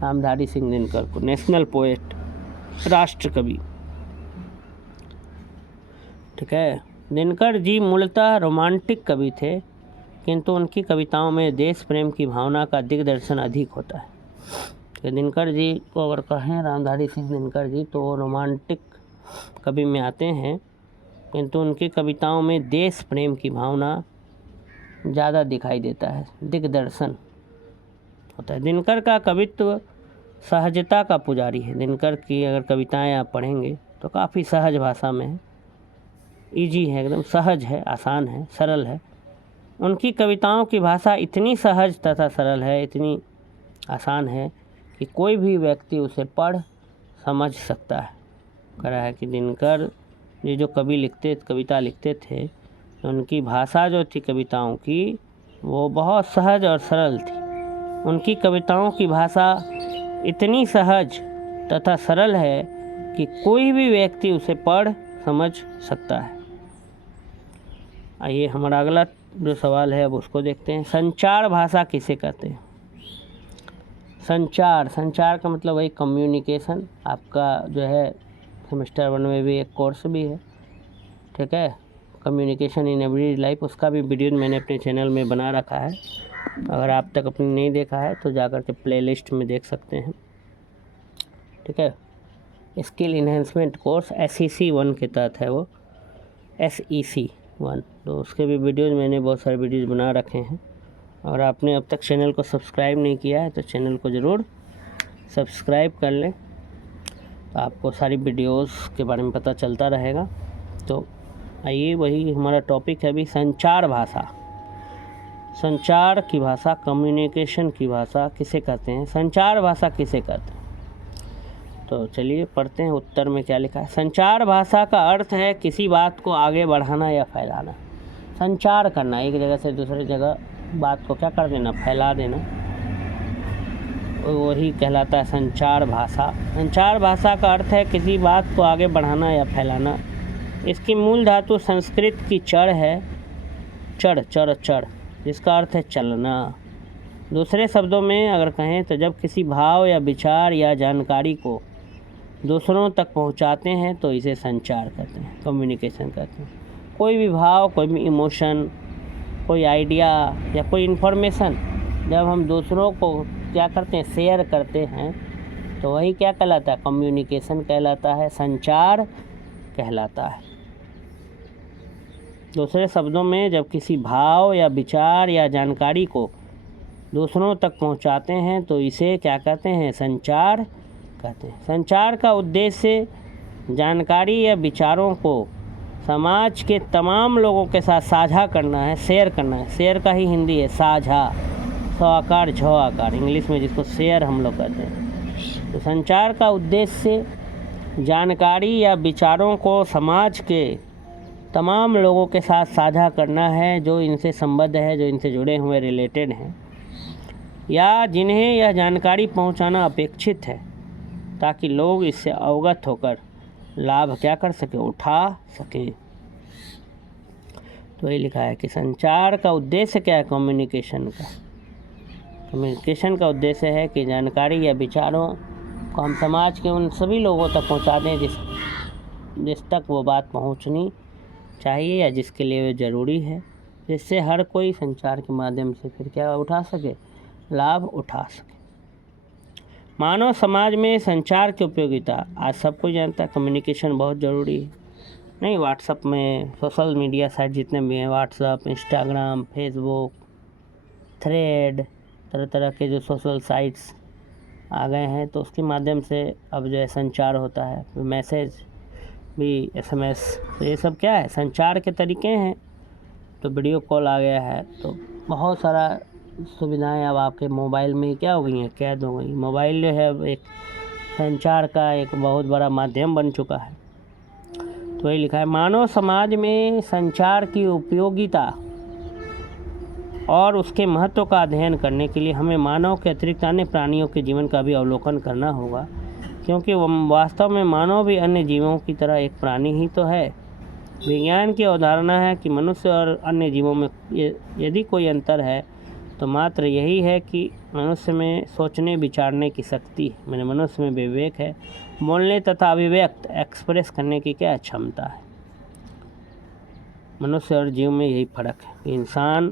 रामधारी सिंह दिनकर को, नेशनल पोएट, राष्ट्र कवि, ठीक है। दिनकर जी मूलतः रोमांटिक कवि थे, किंतु उनकी कविताओं में देश प्रेम की भावना का दिग्दर्शन अधिक होता है। तो दिनकर जी को अगर कहें, रामधारी सिंह दिनकर जी, तो वो रोमांटिक कवि में आते हैं, किंतु उनकी कविताओं में देश प्रेम की भावना ज़्यादा दिखाई देता है, दिग्दर्शन होता है। दिनकर का कवित्व सहजता का पुजारी है। दिनकर की अगर कविताएं आप पढ़ेंगे तो काफ़ी सहज भाषा में है, ईजी है, एकदम सहज है, आसान है, सरल है। उनकी कविताओं की भाषा इतनी सहज तथा सरल है, इतनी आसान है कि कोई भी व्यक्ति उसे पढ़ समझ सकता है। करा है कि दिनकर ये जो कविता लिखते थे, उनकी भाषा जो थी कविताओं की वो बहुत सहज और सरल थी। उनकी कविताओं की भाषा इतनी सहज तथा सरल है कि कोई भी व्यक्ति उसे पढ़ समझ सकता है। आइए हमारा अगला जो सवाल है अब उसको देखते हैं। संचार भाषा किसे कहते हैं? संचार का मतलब वही कम्युनिकेशन। आपका जो है सेमेस्टर 1 में भी एक कोर्स भी है, ठीक है, कम्युनिकेशन इन एवरी लाइफ। उसका भी वीडियो मैंने अपने चैनल में बना रखा है। अगर आप तक अपनी नहीं देखा है तो जाकर के प्लेलिस्ट में देख सकते हैं, ठीक है। स्किल इन्हेंसमेंट कोर्स SEC 1 के तहत है वो, SEC 1। तो उसके भी वीडियोज़ मैंने बहुत सारे वीडियोज़ बना रखे हैं। और आपने अब तक चैनल को सब्सक्राइब नहीं किया है तो चैनल को ज़रूर सब्सक्राइब कर लें, तो आपको सारी वीडियोज़ के बारे में पता चलता रहेगा। तो आइए वही हमारा टॉपिक है अभी, संचार भाषा। संचार की भाषा, कम्युनिकेशन की भाषा किसे कहते हैं? संचार भाषा किसे कहते हैं? तो चलिए पढ़ते हैं उत्तर में क्या लिखा है। संचार भाषा का अर्थ है किसी बात को आगे बढ़ाना या फैलाना। संचार करना, एक जगह से दूसरी जगह बात को क्या कर देना, फैला देना, वही कहलाता है संचार भाषा। संचार भाषा का अर्थ है किसी बात को आगे बढ़ाना या फैलाना। इसकी मूल धातु संस्कृत की चढ़ है, चढ़, जिसका अर्थ है चलना। दूसरे शब्दों में अगर कहें तो जब किसी भाव या विचार या जानकारी को दूसरों तक पहुंचाते हैं तो इसे संचार कहते हैं, कम्युनिकेशन कहते हैं। कोई भी भाव, कोई भी इमोशन, कोई आइडिया या कोई इन्फॉर्मेशन जब हम दूसरों को क्या करते हैं, शेयर करते हैं, तो वही क्या कहलाता है, कम्युनिकेशन कहलाता है, संचार कहलाता है। दूसरे शब्दों में जब किसी भाव या विचार या जानकारी को दूसरों तक पहुंचाते हैं तो इसे क्या कहते हैं, संचार कहते हैं। संचार का उद्देश्य जानकारी या विचारों को समाज के तमाम लोगों के साथ साझा करना है, शेयर करना है। शेयर का ही हिंदी है साझा, आकार झ आकार, इंग्लिश में जिसको शेयर हम लोग कहते हैं। तो संचार का उद्देश्य जानकारी या विचारों को समाज के तमाम लोगों के साथ साझा करना है जो इनसे संबद्ध है, जो इनसे जुड़े हुए, रिलेटेड हैं, या जिन्हें यह जानकारी पहुंचाना अपेक्षित है, ताकि लोग इससे अवगत होकर लाभ क्या कर सके, उठा सके। तो ये लिखा है कि संचार का उद्देश्य क्या है, कम्युनिकेशन का उद्देश्य है कि जानकारी या विचारों को हम समाज के उन सभी लोगों तक पहुंचा दें जिस तक वो बात पहुंचनी चाहिए या जिसके लिए वो ज़रूरी है, जिससे हर कोई संचार के माध्यम से फिर क्या उठा सके, लाभ उठा सके। मानव समाज में संचार की उपयोगिता आज सबको जानता है। कम्युनिकेशन बहुत ज़रूरी है। नहीं, व्हाट्सअप में, सोशल मीडिया साइट जितने भी हैं, व्हाट्सअप, इंस्टाग्राम, फेसबुक, थ्रेड, तरह तरह के जो सोशल साइट्स आ गए हैं, तो उसके माध्यम से अब जो है संचार होता है। मैसेज भी, SMS, तो ये सब क्या है, संचार के तरीके हैं। तो वीडियो कॉल आ गया है, तो बहुत सारा सुविधाएं अब आपके मोबाइल में क्या हो गई हैं, कैद हो गई। मोबाइल जो है एक संचार का एक बहुत बड़ा माध्यम बन चुका है। तो ये लिखा है, मानव समाज में संचार की उपयोगिता और उसके महत्व का अध्ययन करने के लिए हमें मानव के अतिरिक्त अन्य प्राणियों के जीवन का भी अवलोकन करना होगा, क्योंकि वास्तव में मानव भी अन्य जीवों की तरह एक प्राणी ही तो है। विज्ञान की अवधारणा है कि मनुष्य और अन्य जीवों में यदि कोई अंतर है तो मात्र यही है कि मनुष्य में सोचने विचारने की शक्ति, मैंने मनुष्य में विवेक है, बोलने तथा अभिव्यक्त एक्सप्रेस करने की क्या क्षमता है। मनुष्य और जीव में यही फर्क है। इंसान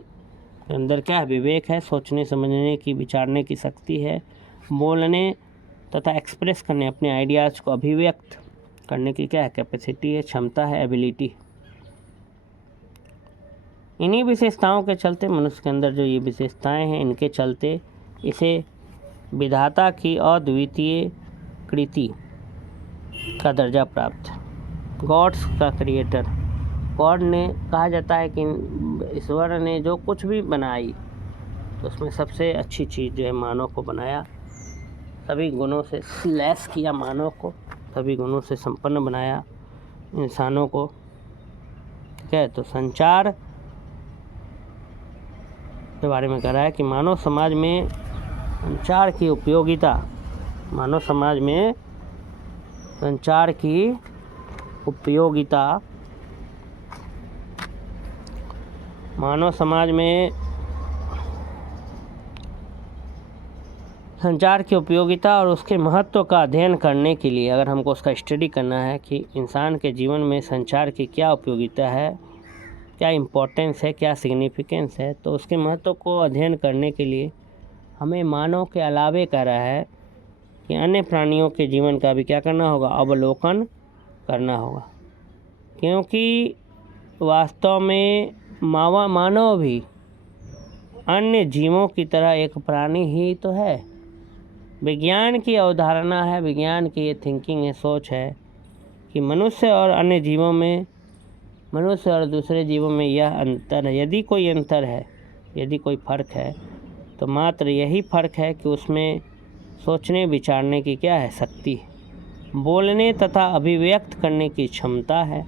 के अंदर क्या है, विवेक है, सोचने समझने की विचारने की शक्ति है, बोलने तथा एक्सप्रेस करने, अपने आइडियाज़ को अभिव्यक्त करने की क्या है, कैपेसिटी है, क्षमता है, एबिलिटी। इन्हीं विशेषताओं के चलते, मनुष्य के अंदर जो ये विशेषताएं हैं, इनके चलते इसे विधाता की अद्वितीय कृति का दर्जा प्राप्त है। गॉड्स का क्रिएटर, गॉड ने कहा जाता है कि ईश्वर ने जो कुछ भी बनाई तो उसमें सबसे अच्छी चीज़ जो है मानव को बनाया, सभी गुणों से लैस किया मानव को, सभी गुणों से संपन्न बनाया इंसानों को। ठीक है, तो संचार के बारे में कह रहा है कि मानव समाज में संचार की उपयोगिता, मानव समाज में संचार की उपयोगिता, मानव समाज में संचार की उपयोगिता और उसके महत्व का अध्ययन करने के लिए, अगर हमको उसका स्टडी करना है कि इंसान के जीवन में संचार की क्या उपयोगिता है, क्या इम्पोर्टेंस है, क्या सिग्निफिकेंस है, तो उसके महत्व को अध्ययन करने के लिए हमें मानव के अलावे कह रहा है कि अन्य प्राणियों के जीवन का भी क्या करना होगा, अवलोकन करना होगा। क्योंकि वास्तव में मानव भी अन्य जीवों की तरह एक प्राणी ही तो है। विज्ञान की अवधारणा है, विज्ञान की ये थिंकिंग है, सोच है कि मनुष्य और अन्य जीवों में, मनुष्य और दूसरे जीवों में यह अंतर है। यदि कोई अंतर है, यदि कोई फ़र्क है, तो मात्र यही फ़र्क है कि उसमें सोचने विचारने की क्या है, शक्ति, बोलने तथा अभिव्यक्त करने की क्षमता है।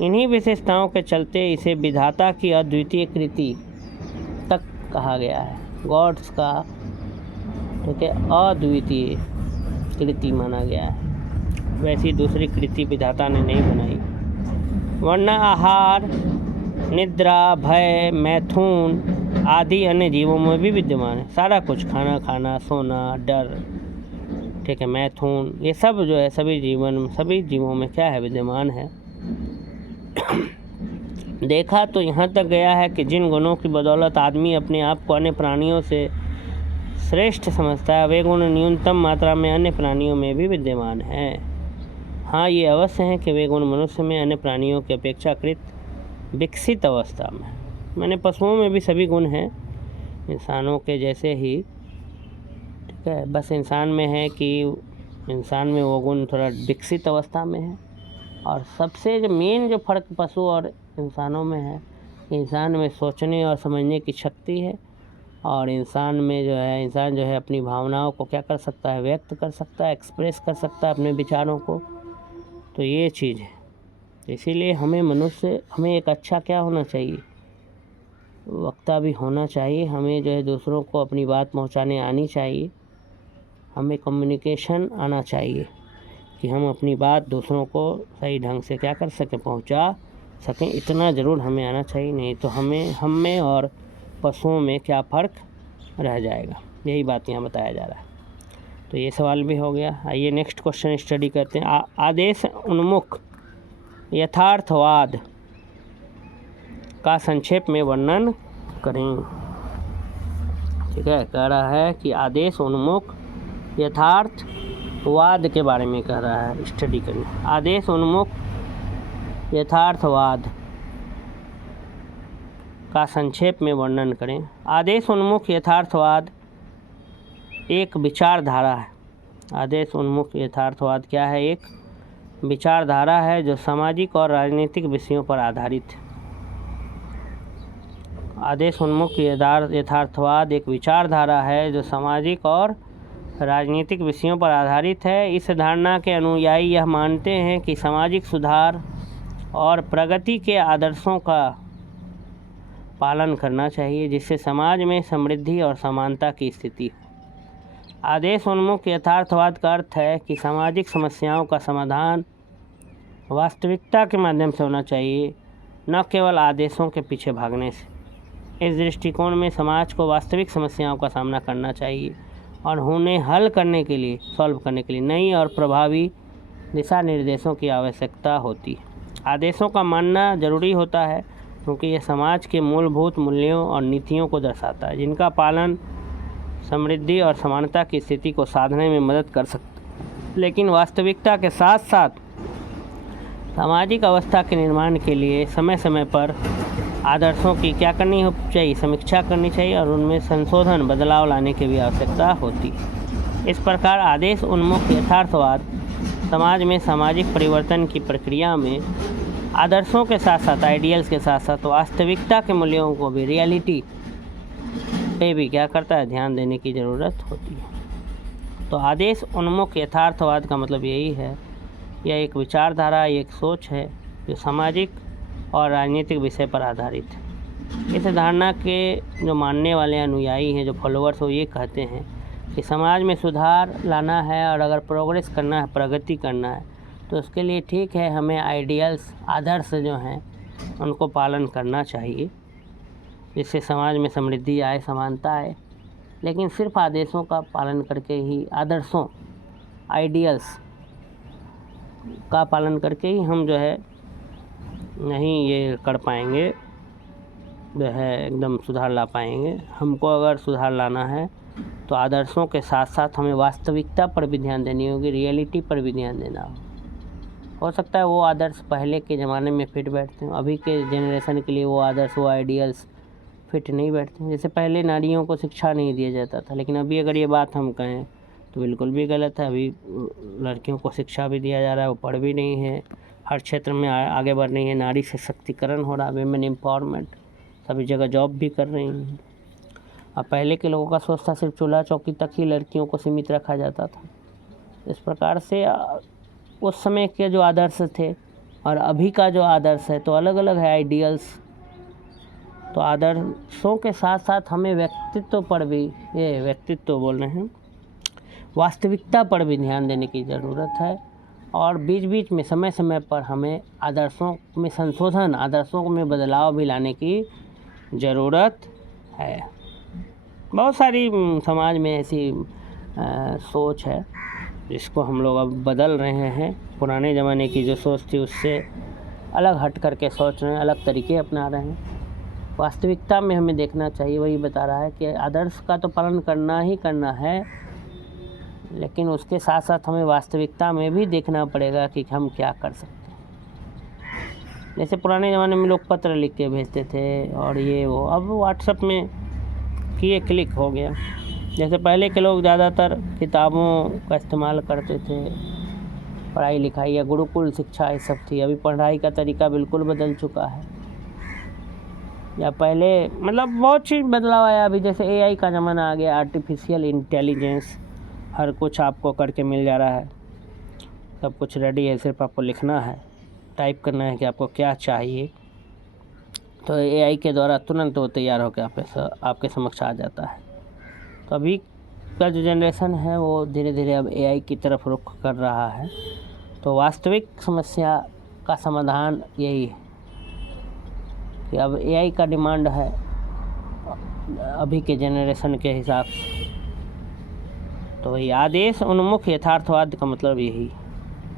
इन्हीं विशेषताओं के चलते इसे विधाता की अद्वितीय कृति तक कहा गया है। गॉड्स का, ठीक है, अद्वितीय कृति माना गया है। वैसी दूसरी कृति विधाता ने नहीं बनाई, वरना आहार, निद्रा, भय, मैथुन आदि अन्य जीवों में भी विद्यमान है। सारा कुछ, खाना खाना, सोना, डर, ठीक है, मैथुन, ये सब जो है सभी जीवों में क्या है, विद्यमान है। देखा तो यहाँ तक गया है कि जिन गुणों की बदौलत आदमी अपने आप को अन्य प्राणियों से श्रेष्ठ समझता है, वे गुण न्यूनतम मात्रा में अन्य प्राणियों में भी विद्यमान हैं। हाँ, ये अवश्य है कि वे गुण मनुष्य में अन्य प्राणियों की अपेक्षाकृत विकसित अवस्था में, मैंने पशुओं में भी सभी गुण हैं इंसानों के जैसे ही, ठीक है, बस इंसान में है कि इंसान में वो गुण थोड़ा विकसित अवस्था में है। और सबसे जो मेन जो फ़र्क पशु और इंसानों में है, इंसान में सोचने और समझने की शक्ति है, और इंसान में जो है, इंसान जो है अपनी भावनाओं को क्या कर सकता है, व्यक्त कर सकता है, एक्सप्रेस कर सकता है अपने विचारों को। तो ये चीज़ है, इसीलिए हमें एक अच्छा क्या होना चाहिए, वक्ता भी होना चाहिए। हमें जो है दूसरों को अपनी बात पहुंचाने आनी चाहिए, हमें कम्युनिकेशन आना चाहिए कि हम अपनी बात दूसरों को सही ढंग से क्या कर सकें, पहुंचा सकें। इतना ज़रूर हमें आना चाहिए, नहीं तो हम में और पशुओं में क्या फ़र्क रह जाएगा। यही बात यहाँ बताया जा रहा है। तो ये सवाल भी हो गया। आइए नेक्स्ट क्वेश्चन स्टडी करते हैं। आदेश उन्मुख यथार्थवाद का संक्षेप में वर्णन करें। ठीक है, कह रहा है कि आदेश उन्मुख यथार्थवाद के बारे में कह रहा है, स्टडी करें। आदेश उन्मुख यथार्थवाद का संक्षेप में वर्णन करें। आदेश उन्मुख यथार्थवाद एक विचारधारा है। आदेश उन्मुख यथार्थवाद क्या है? एक विचारधारा है जो सामाजिक और राजनीतिक विषयों पर आधारित है। आदेश उन्मुख यथार्थवाद एक विचारधारा है जो सामाजिक और राजनीतिक विषयों पर आधारित है। इस धारणा के अनुयायी यह मानते हैं कि सामाजिक सुधार और प्रगति के आदर्शों का पालन करना चाहिए, जिससे समाज में समृद्धि और समानता की स्थिति हो। आदेश उन्मुख यथार्थवाद का अर्थ है कि सामाजिक समस्याओं का समाधान वास्तविकता के माध्यम से होना चाहिए, न केवल आदेशों के पीछे भागने से। इस दृष्टिकोण में समाज को वास्तविक समस्याओं का सामना करना चाहिए और उन्हें हल करने के लिए, सॉल्व करने के लिए नई और प्रभावी दिशा निर्देशों की आवश्यकता होती है। आदेशों का मानना जरूरी होता है क्योंकि यह समाज के मूलभूत मूल्यों और नीतियों को दर्शाता है, जिनका पालन समृद्धि और समानता की स्थिति को साधने में मदद कर सकता है। लेकिन वास्तविकता के साथ साथ सामाजिक अवस्था के निर्माण के लिए समय समय पर आदर्शों की क्या करनी चाहिए, समीक्षा करनी चाहिए और उनमें संशोधन, बदलाव लाने की भी आवश्यकता होती है। इस प्रकार आदेश उन्मुख यथार्थवाद समाज में सामाजिक परिवर्तन की प्रक्रिया में आदर्शों के साथ साथ, आइडियल्स के साथ साथ वास्तविकता के मूल्यों को भी, रियलिटी पे भी क्या करता है, ध्यान देने की ज़रूरत होती है। तो आदेश उन्मुख यथार्थवाद का मतलब यही है यह एक विचारधारा, एक सोच है जो सामाजिक और राजनीतिक विषय पर आधारित है। इस धारणा के जो मानने वाले अनुयायी हैं, जो फॉलोअर्स, वो ये कहते हैं कि समाज में सुधार लाना है और अगर प्रोग्रेस करना है, प्रगति करना है, तो उसके लिए ठीक है, हमें आइडियल्स, आदर्श जो हैं उनको पालन करना चाहिए, जिससे समाज में समृद्धि आए, समानता आए। लेकिन सिर्फ आदेशों का पालन करके ही, आदर्शों, आइडियल्स का पालन करके ही हम जो है नहीं ये कर पाएंगे, जो है एकदम सुधार ला पाएंगे। हमको अगर सुधार लाना है तो आदर्शों के साथ साथ हमें वास्तविकता पर भी ध्यान देनी होगी, रियलिटी पर भी ध्यान देना हो सकता है वो आदर्श पहले के ज़माने में फिट बैठते हैं, अभी के जनरेशन के लिए वो आदर्श, वो आइडियल्स फिट नहीं बैठते। जैसे पहले नारियों को शिक्षा नहीं दिया जाता था, लेकिन अभी अगर ये बात हम कहें तो बिल्कुल भी गलत है। अभी लड़कियों को शिक्षा भी दिया जा रहा है, वो पढ़ भी नहीं है, हर क्षेत्र में आगे बढ़ रही है, नारी सशक्तिकरण हो रहा है, विमेन एम्पावरमेंट, सभी जगह जॉब भी कर रही हैं। अब पहले के लोगों का सोच था सिर्फ चूल्हा चौकी तक ही लड़कियों को सीमित रखा जाता था। इस प्रकार से उस समय के जो आदर्श थे और अभी का जो आदर्श है तो अलग अलग है आइडियल्स। तो आदर्शों के साथ साथ हमें व्यक्तित्व पर भी, ये व्यक्तित्व बोल रहे हैं, वास्तविकता पर भी ध्यान देने की ज़रूरत है। और बीच बीच में, समय समय पर हमें आदर्शों में संशोधन, आदर्शों में बदलाव भी लाने की ज़रूरत है। बहुत सारी समाज में ऐसी सोच है जिसको हम लोग अब बदल रहे हैं। पुराने ज़माने की जो सोच थी उससे अलग हट करके सोच रहे हैं, अलग तरीके अपना रहे हैं। वास्तविकता में हमें देखना चाहिए, वही बता रहा है कि आदर्श का तो पालन करना ही करना है, लेकिन उसके साथ साथ हमें वास्तविकता में भी देखना पड़ेगा कि हम क्या कर सकते हैं। जैसे पुराने ज़माने में लोग पत्र लिख के भेजते थे और ये वो, अब व्हाट्सएप में किए क्लिक हो गया। जैसे पहले के लोग ज़्यादातर किताबों का इस्तेमाल करते थे, पढ़ाई लिखाई या गुरुकुल शिक्षा ये सब थी। अभी पढ़ाई का तरीका बिल्कुल बदल चुका है, या पहले मतलब बहुत चीज़ बदलाव आया। अभी जैसे एआई का ज़माना आ गया, आर्टिफिशियल इंटेलिजेंस, हर कुछ आपको करके मिल जा रहा है, सब कुछ रेडी है, सिर्फ आपको लिखना है, टाइप करना है कि आपको क्या चाहिए, तो एआई के द्वारा तुरंत वो तैयार होकर आपके समक्ष आ जाता है। तो अभी का जो जनरेशन है वो धीरे धीरे अब एआई की तरफ रुख कर रहा है। तो वास्तविक समस्या का समाधान यही है कि अब एआई का डिमांड है अभी के जनरेशन के हिसाब से। तो वही आदेश उन्मुख यथार्थवाद का मतलब यही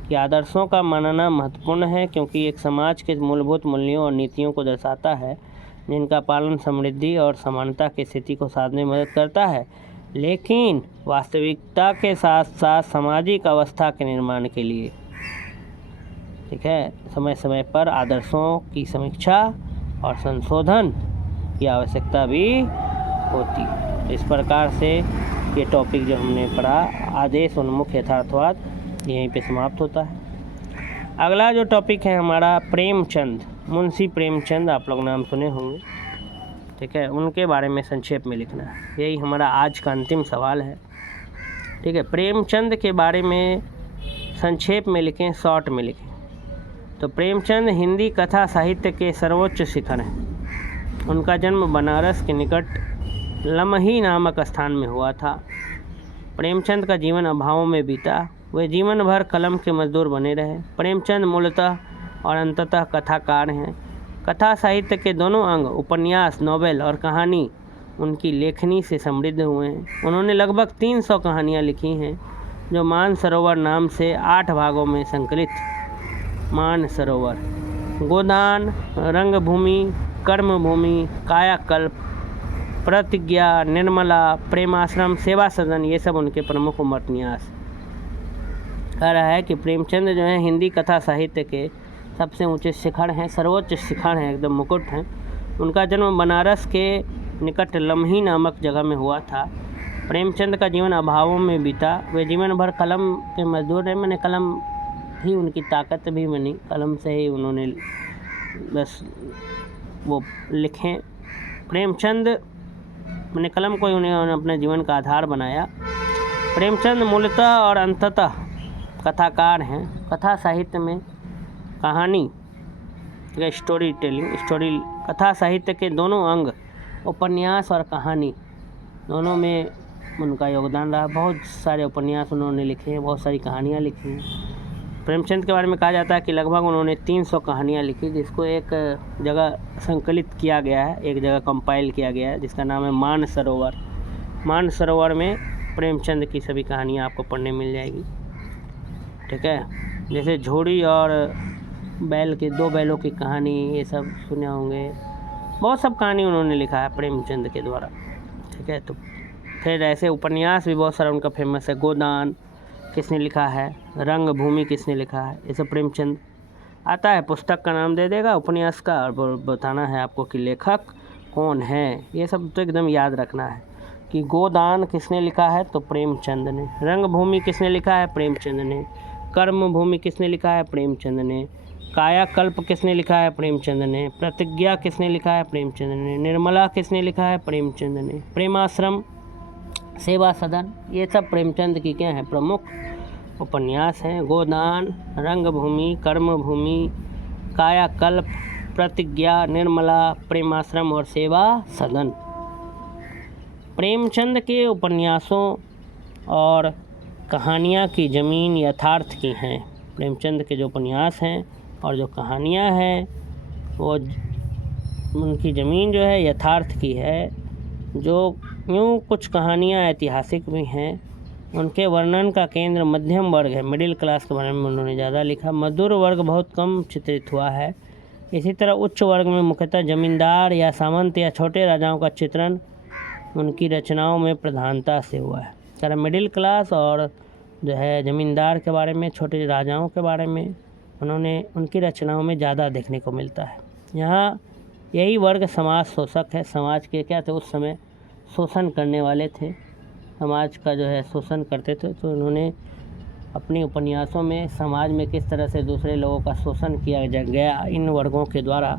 कि आदर्शों का मानना महत्वपूर्ण है, क्योंकि एक समाज के मूलभूत मूल्यों और नीतियों को दर्शाता है, जिनका पालन समृद्धि और समानता की स्थिति को साधने में मदद करता है, लेकिन वास्तविकता के साथ साथ सामाजिक अवस्था के निर्माण के लिए, ठीक है, समय समय पर आदर्शों की समीक्षा और संशोधन की आवश्यकता भी होती है। इस प्रकार से ये टॉपिक जो हमने पढ़ा, आदेश उन्मुख यथार्थवाद, यहीं पे समाप्त होता है। अगला जो टॉपिक है हमारा प्रेमचंद, मुंशी प्रेमचंद, आप लोग नाम सुने होंगे, ठीक है, उनके बारे में संक्षेप में लिखना है। यही हमारा आज का अंतिम सवाल है, ठीक है। प्रेमचंद के बारे में संक्षेप में लिखें, शॉर्ट में लिखें। तो प्रेमचंद हिंदी कथा साहित्य के सर्वोच्च शिखर हैं। उनका जन्म बनारस के निकट लमही नामक स्थान में हुआ था। प्रेमचंद का जीवन अभावों में बीता। वे जीवन भर कलम के मजदूर बने रहे। प्रेमचंद मूलतः और अंततः कथाकार हैं। कथा साहित्य के दोनों अंग, उपन्यास, नॉवेल और कहानी, उनकी लेखनी से समृद्ध हुए हैं। उन्होंने लगभग 300 कहानियाँ लिखी हैं, जो मानसरोवर नाम से 8 भागों में संकलित। मानसरोवर, गोदान, रंगभूमि, कर्मभूमि, कायाकल्प, प्रतिज्ञा, निर्मला, प्रेमाश्रम, सेवा सदन, ये सब उनके प्रमुख उपन्यास। कह रहा है कि प्रेमचंद जो है हिंदी कथा साहित्य के सबसे ऊंचे शिखर हैं, सर्वोच्च शिखर हैं, एकदम मुकुट हैं। उनका जन्म बनारस के निकट लमही नामक जगह में हुआ था। प्रेमचंद का जीवन अभावों में बीता। वे जीवन भर कलम के मजदूर रहे, मैंने कलम ही उनकी ताकत भी बनी, कलम से ही उन्होंने बस वो लिखें। प्रेमचंद मैंने कलम को ही उन्होंने अपने जीवन का आधार बनाया। प्रेमचंद मूलतः और अंततः कथाकार हैं। कथा साहित्य में कहानी या स्टोरी कथा साहित्य के दोनों अंग, उपन्यास और कहानी, दोनों में उनका योगदान रहा। बहुत सारे उपन्यास उन्होंने लिखे हैं, बहुत सारी कहानियाँ लिखी हैं। प्रेमचंद के बारे में कहा जाता है कि लगभग उन्होंने 300 कहानियाँ लिखी, जिसको एक जगह संकलित किया गया है, एक जगह कंपाइल किया गया है, जिसका नाम है मानसरोवर। मानसरोवर में प्रेमचंद की सभी कहानियाँ आपको पढ़ने मिल जाएगी। ठीक है, जैसे झोड़ी और बैल के 2 बैलों की कहानी, ये सब सुने होंगे। बहुत सब कहानी उन्होंने लिखा है प्रेमचंद के द्वारा। ठीक है, तो फिर ऐसे उपन्यास भी बहुत सारा उनका फेमस है। गोदान किसने लिखा है, रंग भूमि किसने लिखा है, ये सब प्रेमचंद आता है। पुस्तक का नाम दे देगा, उपन्यास का, और बताना है आपको कि लेखक कौन है। ये सब तो एकदम याद रखना है कि गोदान किसने लिखा है, तो प्रेमचंद ने। रंग भूमि किसने लिखा है, प्रेमचंद ने। कर्म भूमि किसने लिखा है, प्रेमचंद ने। कायाकल्प किसने लिखा है, प्रेमचंद ने। प्रतिज्ञा किसने लिखा है, प्रेमचंद ने। निर्मला किसने लिखा है, प्रेमचंद ने। प्रेमाश्रम, सेवा सदन, ये सब प्रेमचंद की क्या है, प्रमुख उपन्यास हैं। गोदान, रंगभूमि, कर्मभूमि, कायाकल्प, प्रतिज्ञा, निर्मला, प्रेमाश्रम और सेवा सदन। प्रेमचंद के उपन्यासों और कहानियाँ की ज़मीन यथार्थ की हैं। प्रेमचंद के जो उपन्यास हैं और जो कहानियाँ हैं, वो उनकी ज़मीन जो है यथार्थ की है। जो यूँ कुछ कहानियाँ ऐतिहासिक भी हैं, उनके वर्णन का केंद्र मध्यम वर्ग है। मिडिल क्लास के बारे में उन्होंने ज़्यादा लिखा। मधुर वर्ग बहुत कम चित्रित हुआ है। इसी तरह उच्च वर्ग में मुख्यतः जमींदार या सामंत या छोटे राजाओं का चित्रण उनकी रचनाओं में प्रधानता से हुआ है। तरह मिडिल क्लास और जो है ज़मींदार के बारे में, छोटे राजाओं के बारे में उन्होंने उनकी रचनाओं में ज़्यादा देखने को मिलता है। यहाँ यही वर्ग समाज शोषक है। समाज के क्या थे उस समय, शोषण करने वाले थे, समाज का जो है शोषण करते थे। तो उन्होंने अपनी उपन्यासों में समाज में किस तरह से दूसरे लोगों का शोषण किया गया इन वर्गों के द्वारा,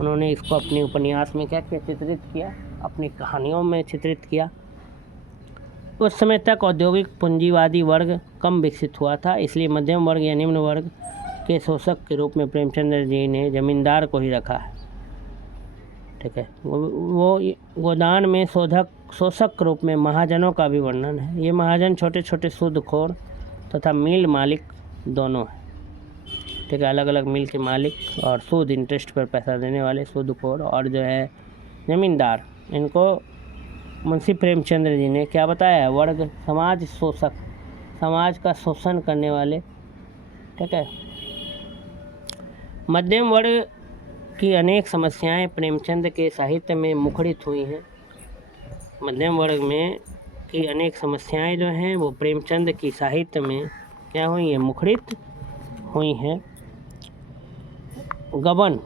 उन्होंने इसको अपने उपन्यास में क्या किया, चित्रित किया, अपनी कहानियों में चित्रित किया। उस समय तक औद्योगिक पूंजीवादी वर्ग कम विकसित हुआ था, इसलिए मध्यम वर्ग या निम्न वर्ग के शोषक के रूप में प्रेमचंद्र जी ने जमींदार को ही रखा है। ठीक है, वो गोदान में शोषक के रूप में महाजनों का भी वर्णन है। ये महाजन छोटे छोटे सूदखोर तथा मिल मालिक दोनों हैं। ठीक है, अलग अलग मिल के मालिक और सूद, इंटरेस्ट पर पैसा देने वाले सूदखोर और जो है ज़मींदार, इनको मुंशी प्रेमचंद्र जी ने क्या बताया, वर्ग समाज शोषक, समाज का शोषण करने वाले। ठीक है, मध्यम वर्ग की अनेक समस्याएं प्रेमचंद के साहित्य में मुखरित हुई हैं। मध्यम वर्ग में की अनेक समस्याएं जो हैं वो प्रेमचंद की साहित्य में क्या हुई हैं, मुखरित हुई हैं। गबन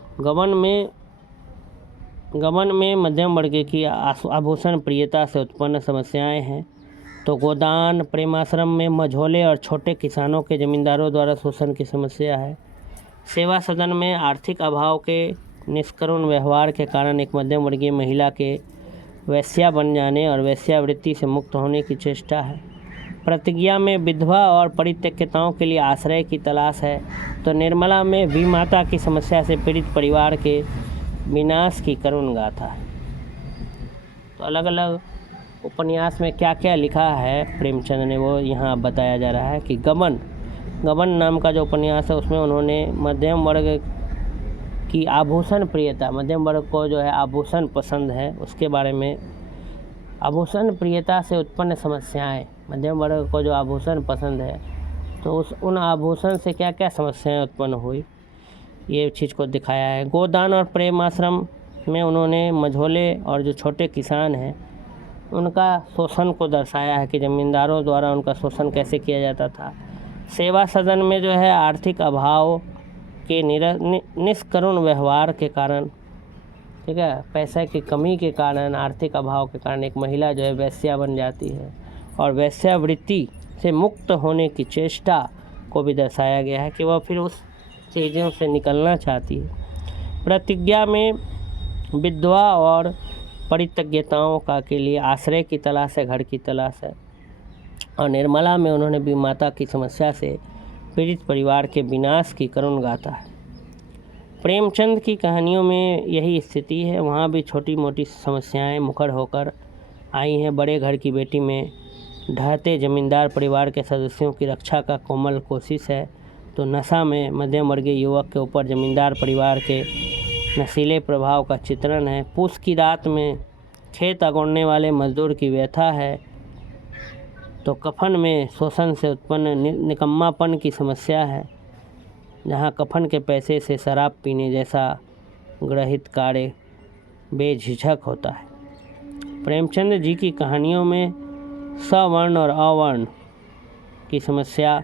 में मध्यम वर्ग की आभूषण प्रियता से उत्पन्न समस्याएं हैं। तो गोदान, प्रेमाश्रम में मझोले और छोटे किसानों के जमींदारों द्वारा शोषण की समस्या है। सेवा सदन में आर्थिक अभाव के निष्करुण व्यवहार के कारण एक मध्यम वर्गीय महिला के वैश्या बन जाने और वैश्यावृत्ति से मुक्त होने की चेष्टा है। प्रतिज्ञा में विधवा और परित्यक्ताओं के लिए आश्रय की तलाश है। तो निर्मला में विमाता की समस्या से पीड़ित परिवार के विनाश की करुण गाथा है। तो अलग अलग उपन्यास में क्या क्या लिखा है प्रेमचंद ने, वो यहाँ बताया जा रहा है कि गबन नाम का जो उपन्यास है उसमें उन्होंने मध्यम वर्ग की आभूषण प्रियता, मध्यम वर्ग को जो है आभूषण पसंद है, उसके बारे में, आभूषण प्रियता से उत्पन्न समस्याएं, मध्यम वर्ग को जो आभूषण पसंद है तो उन आभूषण से क्या क्या समस्याएं उत्पन्न हुई, ये चीज़ को दिखाया है। गोदान और प्रेमाश्रम में उन्होंने मझोले और जो छोटे किसान हैं उनका शोषण को दर्शाया है कि ज़मींदारों द्वारा उनका शोषण कैसे किया जाता था। सेवा सदन में जो है आर्थिक अभाव के निष्करुण व्यवहार के कारण, ठीक है, पैसे की कमी के कारण, आर्थिक अभाव के कारण एक महिला जो है वैश्या बन जाती है और वैश्यावृत्ति से मुक्त होने की चेष्टा को भी दर्शाया गया है कि वह फिर उस चीज़ों से निकलना चाहती है। प्रतिज्ञा में विधवा और परित्यक्ताओं का के लिए आश्रय की तलाश है, घर की तलाश है। और निर्मला में उन्होंने भी माता की समस्या से पीड़ित परिवार के विनाश की करुण गाथा है। प्रेमचंद की कहानियों में यही स्थिति है। वहाँ भी छोटी मोटी समस्याएं मुखर होकर आई हैं। बड़े घर की बेटी में ढहते जमींदार परिवार के सदस्यों की रक्षा का कोमल कोशिश है, तो नशा में मध्यम वर्गीय युवक के ऊपर जमींदार परिवार के नशीले प्रभाव का चित्रण है। पूस की रात में खेत अगोड़ने वाले मजदूर की व्यथा है, तो कफन में शोषण से उत्पन्न निकम्मापन की समस्या है, जहाँ कफन के पैसे से शराब पीने जैसा गृहित कार्य बेझिझक होता है। प्रेमचंद जी की कहानियों में सवर्ण और अवर्ण की समस्या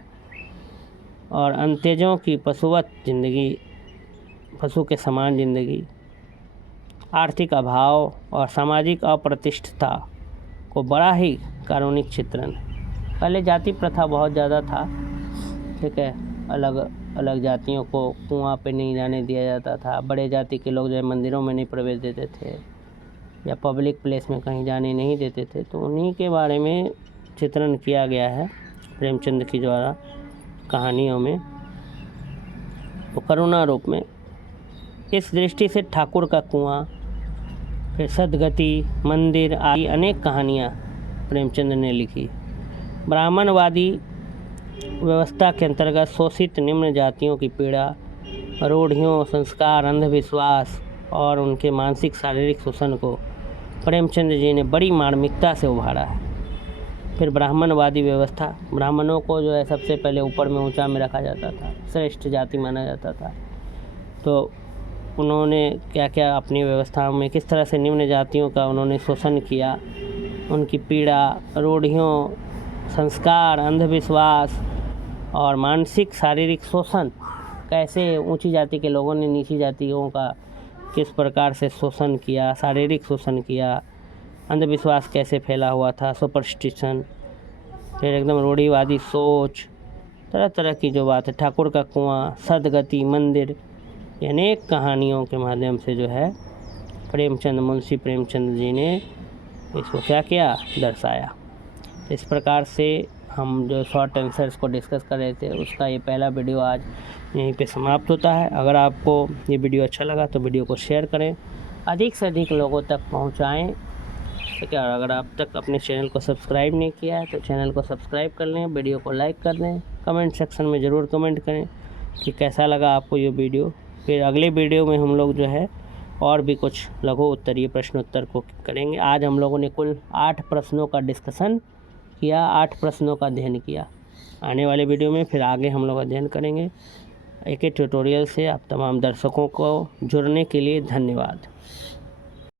और अंत्यजों की पशुवत जिंदगी, पशु के समान जिंदगी, आर्थिक अभाव और सामाजिक अप्रतिष्ठता को बड़ा ही कारुणिक चित्रण है। पहले जाति प्रथा बहुत ज़्यादा था, ठीक है, अलग अलग जातियों को कुआं पे नहीं जाने दिया जाता था। बड़े जाति के लोग जो है मंदिरों में नहीं प्रवेश देते थे या पब्लिक प्लेस में कहीं जाने नहीं देते थे, तो उन्हीं के बारे में चित्रण किया गया है प्रेमचंद की द्वारा कहानियों में, तो करुणा रूप में। इस दृष्टि से ठाकुर का कुआं, फिर सदगति, मंदिर आदि अनेक कहानियाँ प्रेमचंद ने लिखी। ब्राह्मणवादी व्यवस्था के अंतर्गत शोषित निम्न जातियों की पीड़ा, रूढ़ियों, संस्कार, अंधविश्वास और उनके मानसिक शारीरिक शोषण को प्रेमचंद जी ने बड़ी मार्मिकता से उभारा है। फिर ब्राह्मणवादी व्यवस्था, ब्राह्मणों को जो है सबसे पहले ऊपर में ऊंचा में रखा जाता था, श्रेष्ठ जाति माना जाता था, तो उन्होंने क्या क्या अपनी व्यवस्थाओं में किस तरह से निम्न जातियों का उन्होंने शोषण किया, उनकी पीड़ा, रूढ़ियों, संस्कार, अंधविश्वास और मानसिक शारीरिक शोषण, कैसे ऊंची जाति के लोगों ने नीची जातियों का किस प्रकार से शोषण किया, शारीरिक शोषण किया, अंधविश्वास कैसे फैला हुआ था, सुपरस्टिशन, फिर एकदम रूढ़िवादी सोच, तरह तरह की जो बात है। ठाकुर का कुआं, सदगति, मंदिर, अनेक कहानियों के माध्यम से जो है प्रेमचंद, मुंशी प्रेमचंद जी ने इसको क्या किया, दर्शाया। इस प्रकार से हम जो शॉर्ट आंसर्स को डिस्कस कर रहे थे, उसका ये पहला वीडियो आज यहीं पे समाप्त होता है। अगर आपको ये वीडियो अच्छा लगा तो वीडियो को शेयर करें, अधिक से अधिक लोगों तक पहुंचाएं। तो क्या, अगर आप तक अपने चैनल को सब्सक्राइब नहीं किया है तो चैनल को सब्सक्राइब कर लें, वीडियो को लाइक कर लें, कमेंट सेक्शन में ज़रूर कमेंट करें कि कैसा लगा आपको ये वीडियो। फिर अगले वीडियो में हम लोग जो है और भी कुछ लघु उत्तरीय प्रश्नोत्तर को करेंगे। आज हम लोगों ने कुल 8 प्रश्नों का डिस्कशन किया, 8 प्रश्नों का अध्ययन किया। आने वाले वीडियो में फिर आगे हम लोग अध्ययन करेंगे। एक ट्यूटोरियल से आप तमाम दर्शकों को जुड़ने के लिए धन्यवाद।